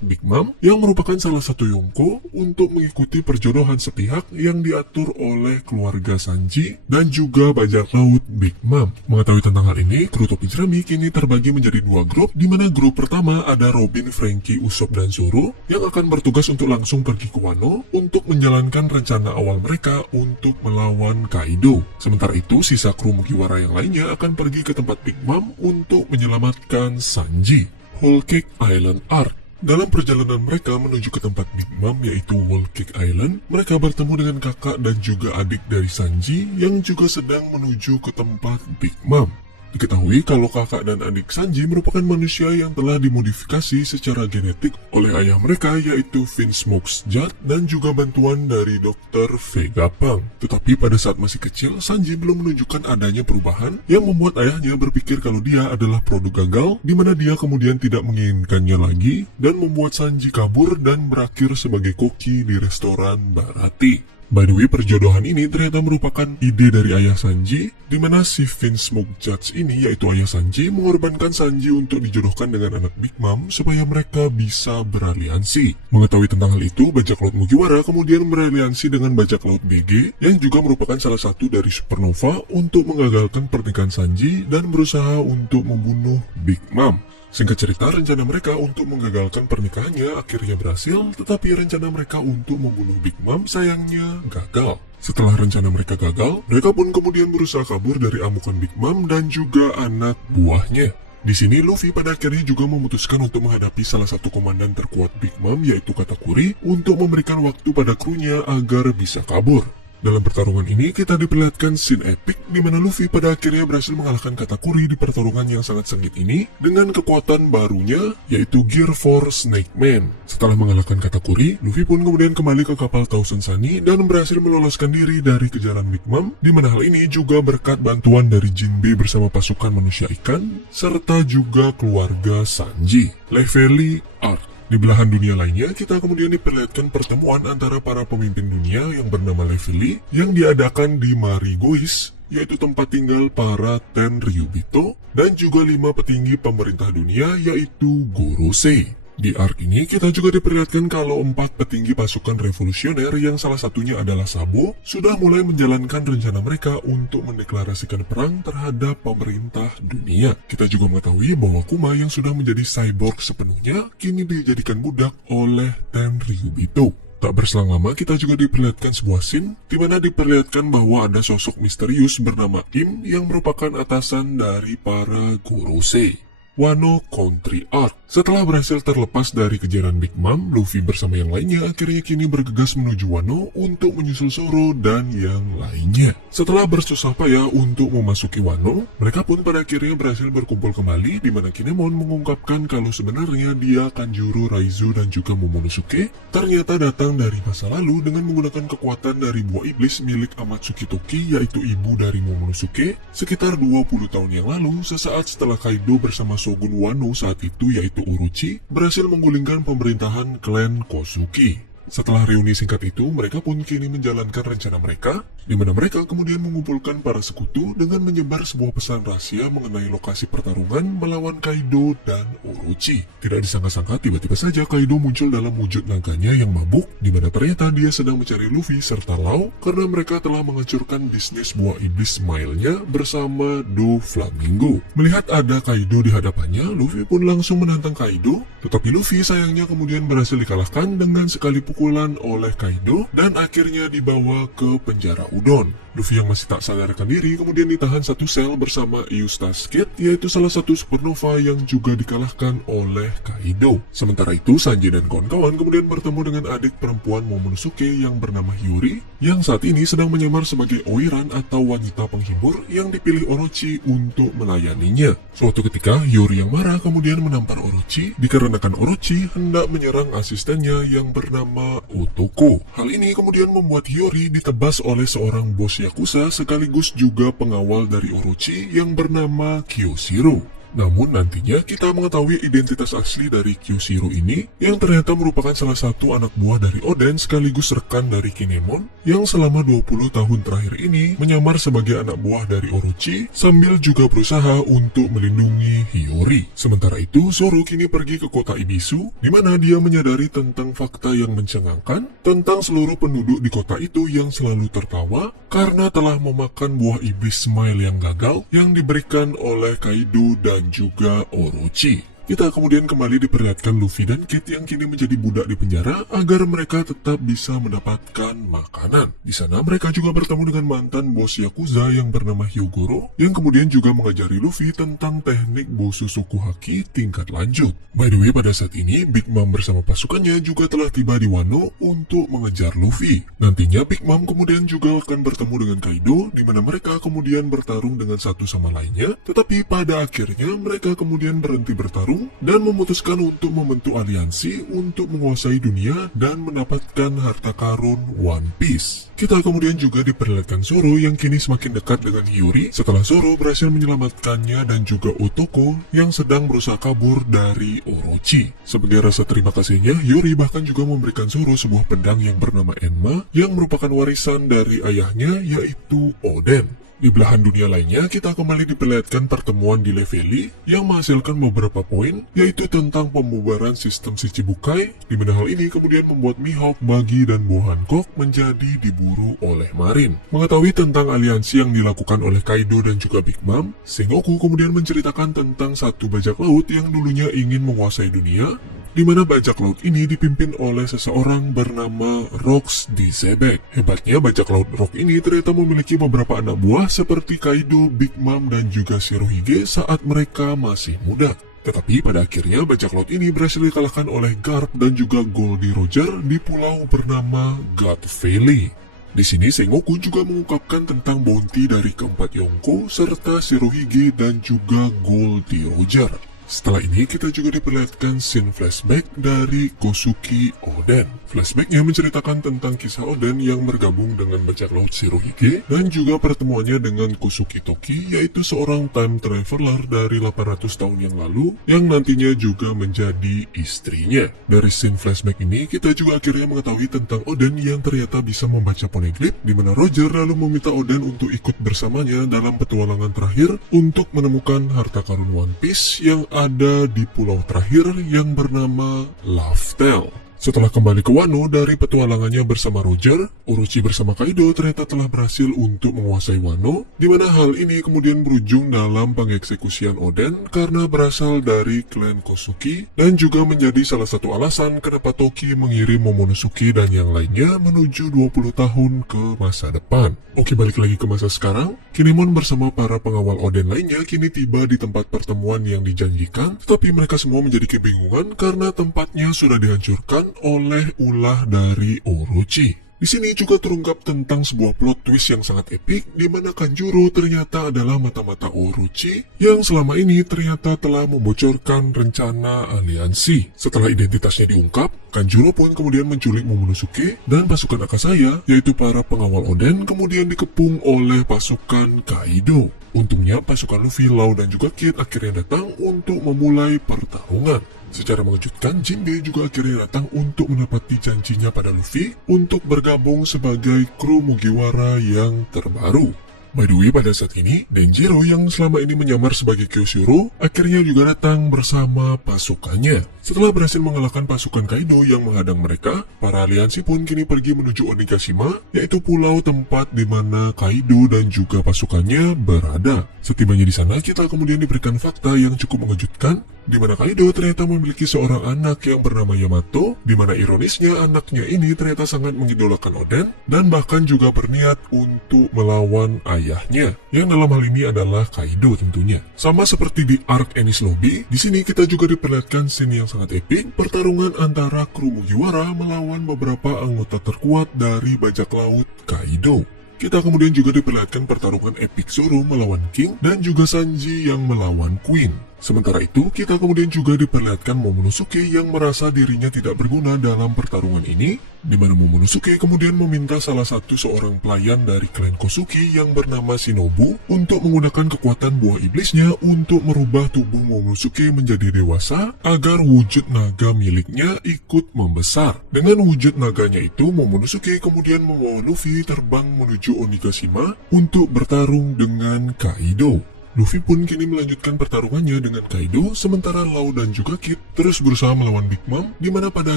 Big Mom yang merupakan salah satu Yonko untuk mengikuti perjodohan sepihak yang diatur oleh keluarga Sanji dan juga bajak laut Big Mom. Mengetahui tentang hal ini, kru topi jerami kini terbagi menjadi dua grup, di mana grup pertama ada Robin, Franky, Usopp, dan Zoro yang akan bertugas untuk langsung pergi ke Wano untuk menjalankan rencana awal mereka untuk melawan Kaido. Sementara itu, sisa kru Mugiwara yang lainnya akan pergi ke tempat Big Mom untuk menyelamatkan Sanji. Whole Cake Island Arc. Dalam perjalanan mereka menuju ke tempat Big Mom yaitu Whole Cake Island, mereka bertemu dengan kakak dan juga adik dari Sanji yang juga sedang menuju ke tempat Big Mom. Diketahui kalau kakak dan adik Sanji merupakan manusia yang telah dimodifikasi secara genetik oleh ayah mereka yaitu Vince Smokes Jad dan juga bantuan dari Dr. Vegapunk. Tetapi pada saat masih kecil, Sanji belum menunjukkan adanya perubahan yang membuat ayahnya berpikir kalau dia adalah produk gagal, di mana dia kemudian tidak menginginkannya lagi dan membuat Sanji kabur dan berakhir sebagai koki di restoran Barati. By the way, perjodohan ini ternyata merupakan ide dari ayah Sanji, di mana si Vince Smoke Judge ini, yaitu ayah Sanji, mengorbankan Sanji untuk dijodohkan dengan anak Big Mom supaya mereka bisa beraliansi. Mengetahui tentang hal itu, bajak laut Mugiwara kemudian beraliansi dengan bajak laut BG, yang juga merupakan salah satu dari Supernova untuk mengagalkan pernikahan Sanji dan berusaha untuk membunuh Big Mom. Singkat cerita, rencana mereka untuk menggagalkan pernikahannya akhirnya berhasil, tetapi rencana mereka untuk membunuh Big Mom sayangnya gagal. Setelah rencana mereka gagal, mereka pun kemudian berusaha kabur dari amukan Big Mom dan juga anak buahnya. Di sini Luffy pada akhirnya juga memutuskan untuk menghadapi salah satu komandan terkuat Big Mom yaitu Katakuri untuk memberikan waktu pada krunya agar bisa kabur. Dalam pertarungan ini, kita diperlihatkan scene epic di mana Luffy pada akhirnya berhasil mengalahkan Katakuri di pertarungan yang sangat sengit ini dengan kekuatan barunya, yaitu Gear 4 Snake Man. Setelah mengalahkan Katakuri, Luffy pun kemudian kembali ke kapal Thousand Sunny dan berhasil meloloskan diri dari kejaran Big Mom, di mana hal ini juga berkat bantuan dari Jinbe bersama pasukan manusia ikan, serta juga keluarga Sanji. Levelly Arc. Di belahan dunia lainnya, kita kemudian diperlihatkan pertemuan antara para pemimpin dunia yang bernama Levelly yang diadakan di Marigois, yaitu tempat tinggal para Tenryubito, dan juga 5 petinggi pemerintah dunia yaitu Gorosei. Di arc ini, kita juga diperlihatkan kalau 4 petinggi pasukan revolusioner yang salah satunya adalah Sabo, sudah mulai menjalankan rencana mereka untuk mendeklarasikan perang terhadap pemerintah dunia. Kita juga mengetahui bahwa Kuma yang sudah menjadi cyborg sepenuhnya, kini dijadikan budak oleh Tenryubito. Tak berselang lama, kita juga diperlihatkan sebuah scene di mana diperlihatkan bahwa ada sosok misterius bernama Im yang merupakan atasan dari para Gorosei. Wano Country Arc. Setelah berhasil terlepas dari kejaran Big Mom, Luffy bersama yang lainnya akhirnya kini bergegas menuju Wano untuk menyusul Zoro dan yang lainnya. Setelah bersusah payah untuk memasuki Wano, mereka pun pada akhirnya berhasil berkumpul kembali, di mana Kinemon mengungkapkan kalau sebenarnya dia Kanjuro, Raizo, dan juga Momonosuke ternyata datang dari masa lalu dengan menggunakan kekuatan dari buah iblis milik Amatsuki Toki, yaitu ibu dari Momonosuke, sekitar 20 tahun yang lalu, sesaat setelah Kaido bersama Shogun Wano saat itu yaitu Orochi berhasil menggulingkan pemerintahan klan Kozuki. Setelah reuni singkat itu, mereka pun kini menjalankan rencana mereka, di mana mereka kemudian mengumpulkan para sekutu dengan menyebar sebuah pesan rahasia mengenai lokasi pertarungan melawan Kaido dan Orochi. Tidak disangka-sangka tiba-tiba saja Kaido muncul dalam wujud naganya yang mabuk, di mana ternyata dia sedang mencari Luffy serta Law karena mereka telah menghancurkan bisnis buah iblis Smile-nya bersama Doflamingo. Melihat ada Kaido di hadapannya, Luffy pun langsung menantang Kaido, tetapi Luffy sayangnya kemudian berhasil dikalahkan dengan sekali pukulan oleh Kaido dan akhirnya dibawa ke penjara Udon. Luffy yang masih tak sadarkan diri kemudian ditahan satu sel bersama Eustace Kid, yaitu salah satu supernova yang juga dikalahkan oleh Kaido. Sementara itu Sanji dan kawan-kawan kemudian bertemu dengan adik perempuan Momonosuke yang bernama Hyuri, yang saat ini sedang menyamar sebagai Oiran atau wanita penghibur yang dipilih Orochi untuk melayaninya. Suatu ketika Hyuri yang marah kemudian menampar Orochi dikarenakan Orochi hendak menyerang asistennya yang bernama Otoko. Hal ini kemudian membuat Hyuri ditebas oleh seorang bos Yakuza sekaligus juga pengawal dari Orochi yang bernama Kyoshiro. Namun nantinya kita mengetahui identitas asli dari Kyoshiro ini yang ternyata merupakan salah satu anak buah dari Oden sekaligus rekan dari Kinemon yang selama 20 tahun terakhir ini menyamar sebagai anak buah dari Orochi sambil juga berusaha untuk melindungi Hiyori. Sementara itu Zoro kini pergi ke kota Ibisu di mana dia menyadari tentang fakta yang mencengangkan tentang seluruh penduduk di kota itu yang selalu tertawa karena telah memakan buah iblis Smile yang gagal yang diberikan oleh Kaido dan juga Orochi. Kita kemudian kembali diperlihatkan Luffy dan Kid yang kini menjadi budak di penjara agar mereka tetap bisa mendapatkan makanan. Di sana mereka juga bertemu dengan mantan bos Yakuza yang bernama Hyogoro yang kemudian juga mengajari Luffy tentang teknik Bosu Haki tingkat lanjut. By the way, pada saat ini Big Mom bersama pasukannya juga telah tiba di Wano untuk mengejar Luffy. Nantinya Big Mom kemudian juga akan bertemu dengan Kaido di mana mereka kemudian bertarung dengan satu sama lainnya, tetapi pada akhirnya mereka kemudian berhenti bertarung dan memutuskan untuk membentuk aliansi untuk menguasai dunia dan mendapatkan harta karun One Piece. Kita kemudian juga diperlihatkan Zoro yang kini semakin dekat dengan Hyuri setelah Zoro berhasil menyelamatkannya dan juga Otoko yang sedang berusaha kabur dari Orochi. Sebagai rasa terima kasihnya, Hyuri bahkan juga memberikan Zoro sebuah pedang yang bernama Enma yang merupakan warisan dari ayahnya yaitu Oden. Di belahan dunia lainnya, kita kembali diperlihatkan pertemuan di Leveli yang menghasilkan beberapa poin, yaitu tentang pembubaran sistem Shichibukai, di mana hal ini kemudian membuat Mihawk, Buggy, dan Bow Hancock menjadi diburu oleh Marin. Mengetahui tentang aliansi yang dilakukan oleh Kaido dan juga Big Mom, Sengoku kemudian menceritakan tentang satu bajak laut yang dulunya ingin menguasai dunia, di mana bajak laut ini dipimpin oleh seseorang bernama Rox di Zebek. Hebatnya bajak laut Rox ini ternyata memiliki beberapa anak buah seperti Kaido, Big Mom, dan juga Shirohige saat mereka masih muda. Tetapi pada akhirnya bajak laut ini berhasil dikalahkan oleh Garp dan juga Goldie Roger di pulau bernama God Valley. Di sini Sengoku juga mengungkapkan tentang bounty dari keempat Yonko serta Shirohige dan juga Goldie Roger. Setelah ini kita juga diperlihatkan scene flashback dari Kosuki Oden. Flashbacknya menceritakan tentang kisah Oden yang bergabung dengan bajak laut Shirohige dan juga pertemuannya dengan Kosuki Toki, yaitu seorang time traveler dari 800 tahun yang lalu yang nantinya juga menjadi istrinya. Dari scene flashback ini kita juga akhirnya mengetahui tentang Oden yang ternyata bisa membaca poneglyph, di mana Roger lalu meminta Oden untuk ikut bersamanya dalam petualangan terakhir untuk menemukan harta karun One Piece yang ada di pulau terakhir yang bernama Laftel. Setelah kembali ke Wano dari petualangannya bersama Roger, Orochi bersama Kaido ternyata telah berhasil untuk menguasai Wano, di mana hal ini kemudian berujung dalam pengeksekusian Oden karena berasal dari klan Kosuki dan juga menjadi salah satu alasan kenapa Toki mengirim Momonosuke dan yang lainnya menuju 20 tahun ke masa depan. Oke, balik lagi ke masa sekarang. Kinemon bersama para pengawal Oden lainnya kini tiba di tempat pertemuan yang dijanjikan, tetapi mereka semua menjadi kebingungan karena tempatnya sudah dihancurkan oleh ulah dari Orochi. Di sini juga terungkap tentang sebuah plot twist yang sangat epik, di mana Kanjuro ternyata adalah mata-mata Orochi yang selama ini ternyata telah membocorkan rencana aliansi. Setelah identitasnya diungkap, Kanjuro pun kemudian menculik Momonosuke dan pasukan Akasaya, yaitu para pengawal Oden, kemudian dikepung oleh pasukan Kaido. Untungnya pasukan Luffy, Lau, dan juga Kid akhirnya datang untuk memulai pertarungan. Secara mengejutkan, Jinbe juga akhirnya datang untuk menepati janjinya pada Luffy untuk bergabung sebagai kru Mugiwara yang terbaru. By the way, pada saat ini, Denjiro yang selama ini menyamar sebagai Kyoshiro akhirnya juga datang bersama pasukannya. Setelah berhasil mengalahkan pasukan Kaido yang menghadang mereka, para aliansi pun kini pergi menuju Onigashima, yaitu pulau tempat di mana Kaido dan juga pasukannya berada. Setibanya di sana, kita kemudian diberikan fakta yang cukup mengejutkan, di mana Kaido ternyata memiliki seorang anak yang bernama Yamato, di mana ironisnya anaknya ini ternyata sangat mengidolakan Oden, dan bahkan juga berniat untuk melawan ayahnya, yang dalam hal ini adalah Kaido tentunya. Sama seperti di arc Enies Lobby, di sini kita juga diperlihatkan scene yang sangat epik, pertarungan antara kru Mugiwara melawan beberapa anggota terkuat dari bajak laut Kaido. Kita kemudian juga diperlihatkan pertarungan epik Zoro melawan King dan juga Sanji yang melawan Queen. Sementara itu, kita kemudian juga diperlihatkan Momonosuke yang merasa dirinya tidak berguna dalam pertarungan ini, di mana Momonosuke kemudian meminta salah satu seorang pelayan dari klan Kosuki yang bernama Shinobu untuk menggunakan kekuatan buah iblisnya untuk merubah tubuh Momonosuke menjadi dewasa agar wujud naga miliknya ikut membesar. Dengan wujud naganya itu, Momonosuke kemudian membawa Luffy terbang menuju Onigashima untuk bertarung dengan Kaido. Luffy pun kini melanjutkan pertarungannya dengan Kaido, sementara Lau dan juga Kid terus berusaha melawan Big Mom, di mana pada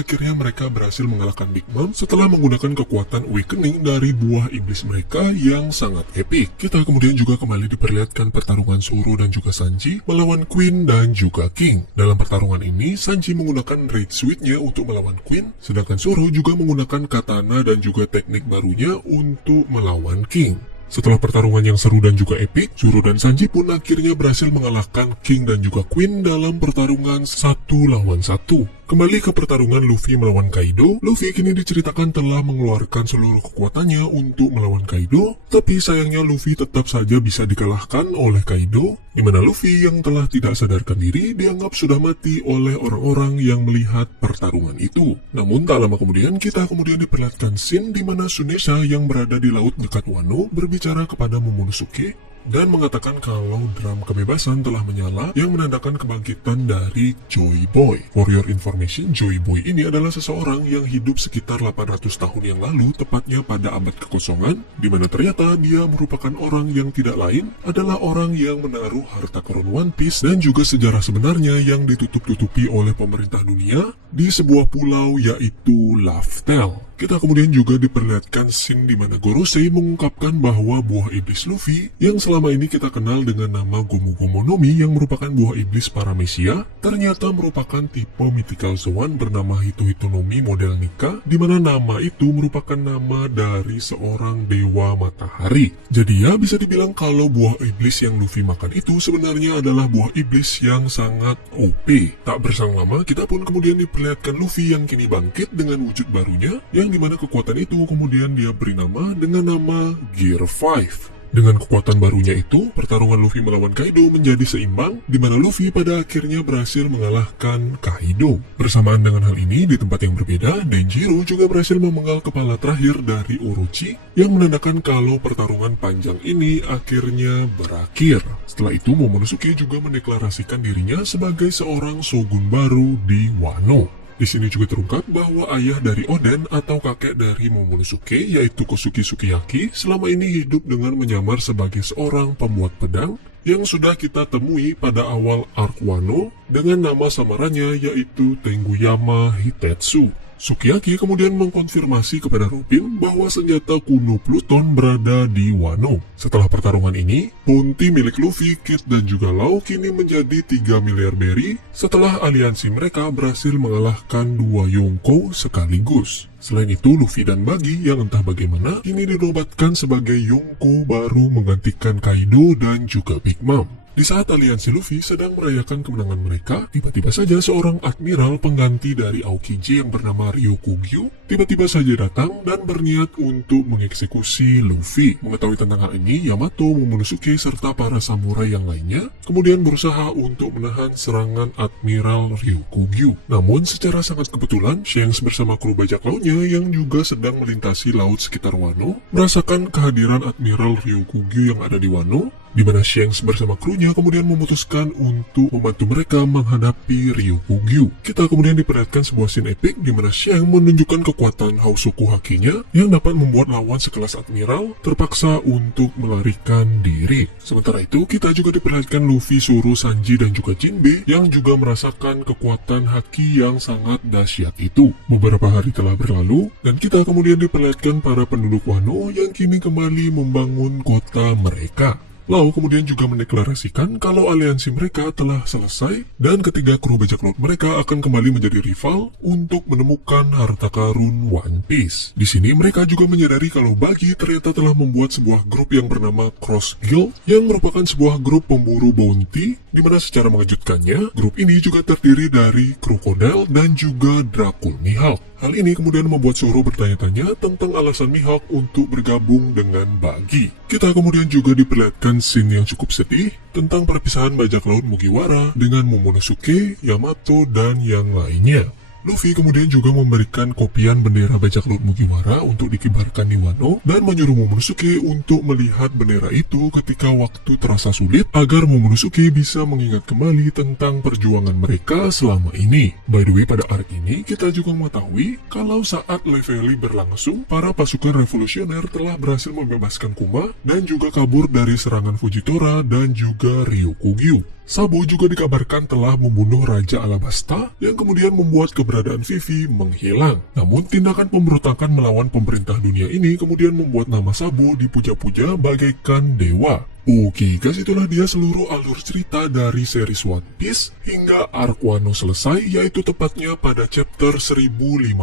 akhirnya mereka berhasil mengalahkan Big Mom setelah menggunakan kekuatan awakening dari buah iblis mereka yang sangat epic. Kita kemudian juga kembali diperlihatkan pertarungan Zoro dan juga Sanji melawan Queen dan juga King. Dalam pertarungan ini, Sanji menggunakan Rage Switch-nya untuk melawan Queen, sedangkan Zoro juga menggunakan katana dan juga teknik barunya untuk melawan King. Setelah pertarungan yang seru dan juga epik, Zoro dan Sanji pun akhirnya berhasil mengalahkan King dan juga Queen dalam pertarungan 1 lawan 1. Kembali ke pertarungan Luffy melawan Kaido, Luffy kini diceritakan telah mengeluarkan seluruh kekuatannya untuk melawan Kaido, tapi sayangnya Luffy tetap saja bisa dikalahkan oleh Kaido, di mana Luffy yang telah tidak sadarkan diri dianggap sudah mati oleh orang-orang yang melihat pertarungan itu. Namun tak lama kemudian kita kemudian diperlihatkan scene di mana Shueisha yang berada di laut dekat Wano berbicara kepada Momonosuke dan mengatakan kalau drum kebebasan telah menyala yang menandakan kebangkitan dari Joy Boy. For your information, Joy Boy ini adalah seseorang yang hidup sekitar 800 tahun yang lalu, tepatnya pada abad kekosongan, di mana ternyata dia merupakan orang yang tidak lain adalah orang yang menaruh harta karun One Piece dan juga sejarah sebenarnya yang ditutup-tutupi oleh pemerintah dunia di sebuah pulau yaitu Laftel. Kita kemudian juga diperlihatkan scene di mana Gorosei mengungkapkan bahwa buah iblis Luffy yang selama ini kita kenal dengan nama Gomu Gomu no Mi yang merupakan buah iblis Paramecia ternyata merupakan tipe mythical Zoan bernama Hito Hito no Mi model Nika, di mana nama itu merupakan nama dari seorang dewa matahari. Jadi ya bisa dibilang kalau buah iblis yang Luffy makan itu sebenarnya adalah buah iblis yang sangat OP. Tak berselang lama kita pun kemudian diperlihatkan Luffy yang kini bangkit dengan wujud barunya, yang dimana kekuatan itu kemudian dia beri nama dengan nama Gear 5. Dengan kekuatan barunya itu, pertarungan Luffy melawan Kaido menjadi seimbang, di mana Luffy pada akhirnya berhasil mengalahkan Kaido. Bersamaan dengan hal ini, di tempat yang berbeda, Denjiro juga berhasil memenggal kepala terakhir dari Orochi, yang menandakan kalau pertarungan panjang ini akhirnya berakhir. Setelah itu, Momonosuke juga mendeklarasikan dirinya sebagai seorang shogun baru di Wano. Di sini juga terungkap bahwa ayah dari Oden atau kakek dari Momonosuke yaitu Kosuke Sukiyaki selama ini hidup dengan menyamar sebagai seorang pembuat pedang yang sudah kita temui pada awal arc Wano dengan nama samarannya yaitu Tenguyama Hitetsu. Sukiyaki kemudian mengkonfirmasi kepada Robin bahwa senjata kuno Pluton berada di Wano. Setelah pertarungan ini, bounty milik Luffy, Kid, dan juga Lau kini menjadi 3 miliar berry setelah aliansi mereka berhasil mengalahkan 2 Yonko sekaligus. Selain itu, Luffy dan Buggy yang entah bagaimana kini dinobatkan sebagai Yonko baru menggantikan Kaido dan juga Big Mom. Di saat aliansi Luffy sedang merayakan kemenangan mereka, tiba-tiba saja seorang admiral pengganti dari Aokiji yang bernama Ryukugyu tiba-tiba saja datang dan berniat untuk mengeksekusi Luffy. Mengetahui tentang hal ini, Yamato, Momonosuke, serta para samurai yang lainnya kemudian berusaha untuk menahan serangan Admiral Ryukugyu. Namun secara sangat kebetulan, Shanks bersama kru bajak lautnya yang juga sedang melintasi laut sekitar Wano merasakan kehadiran Admiral Ryukugyu yang ada di Wano, di mana Shanks bersama krunya kemudian memutuskan untuk membantu mereka menghadapi Ryukugyu. Kita kemudian diperlihatkan sebuah scene epic di mana Shanks menunjukkan kekuatan Hausoku Hakinya yang dapat membuat lawan sekelas Admiral terpaksa untuk melarikan diri. Sementara itu, kita juga diperlihatkan Luffy, Zoro, Sanji, dan juga Jinbe yang juga merasakan kekuatan haki yang sangat dahsyat itu. Beberapa hari telah berlalu, dan kita kemudian diperlihatkan para penduduk Wano yang kini kembali membangun kota mereka. Lau kemudian juga mendeklarasikan kalau aliansi mereka telah selesai dan ketiga kru bajak laut mereka akan kembali menjadi rival untuk menemukan harta karun One Piece. Di sini mereka juga menyadari kalau Buggy ternyata telah membuat sebuah grup yang bernama Cross Guild yang merupakan sebuah grup pemburu bounty, di mana secara mengejutkannya grup ini juga terdiri dari Crocodile dan juga Dracul Mihawk. Hal ini kemudian membuat Zoro bertanya-tanya tentang alasan Mihawk untuk bergabung dengan Buggy. Kita kemudian juga diperlihatkan scene yang cukup sedih tentang perpisahan bajak laut Mugiwara dengan Momonosuke, Yamato, dan yang lainnya. Luffy kemudian juga memberikan kopian bendera bajak laut Mugiwara untuk dikibarkan di Wano dan menyuruh Momonosuke untuk melihat bendera itu ketika waktu terasa sulit agar Momonosuke bisa mengingat kembali tentang perjuangan mereka selama ini. By the way, pada arc ini kita juga mengetahui kalau saat Level berlangsung, para pasukan revolusioner telah berhasil membebaskan Kuma dan juga kabur dari serangan Fujitora dan juga Ryukugyu. Sabo juga dikabarkan telah membunuh Raja Alabasta yang kemudian membuat keberadaan Vivi menghilang. Namun tindakan pemberontakan melawan pemerintah dunia ini kemudian membuat nama Sabo dipuja-puja bagaikan dewa. Oke guys, itulah dia seluruh alur cerita dari series One Piece hingga arc Wano selesai, yaitu tepatnya pada chapter 1057.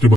Terima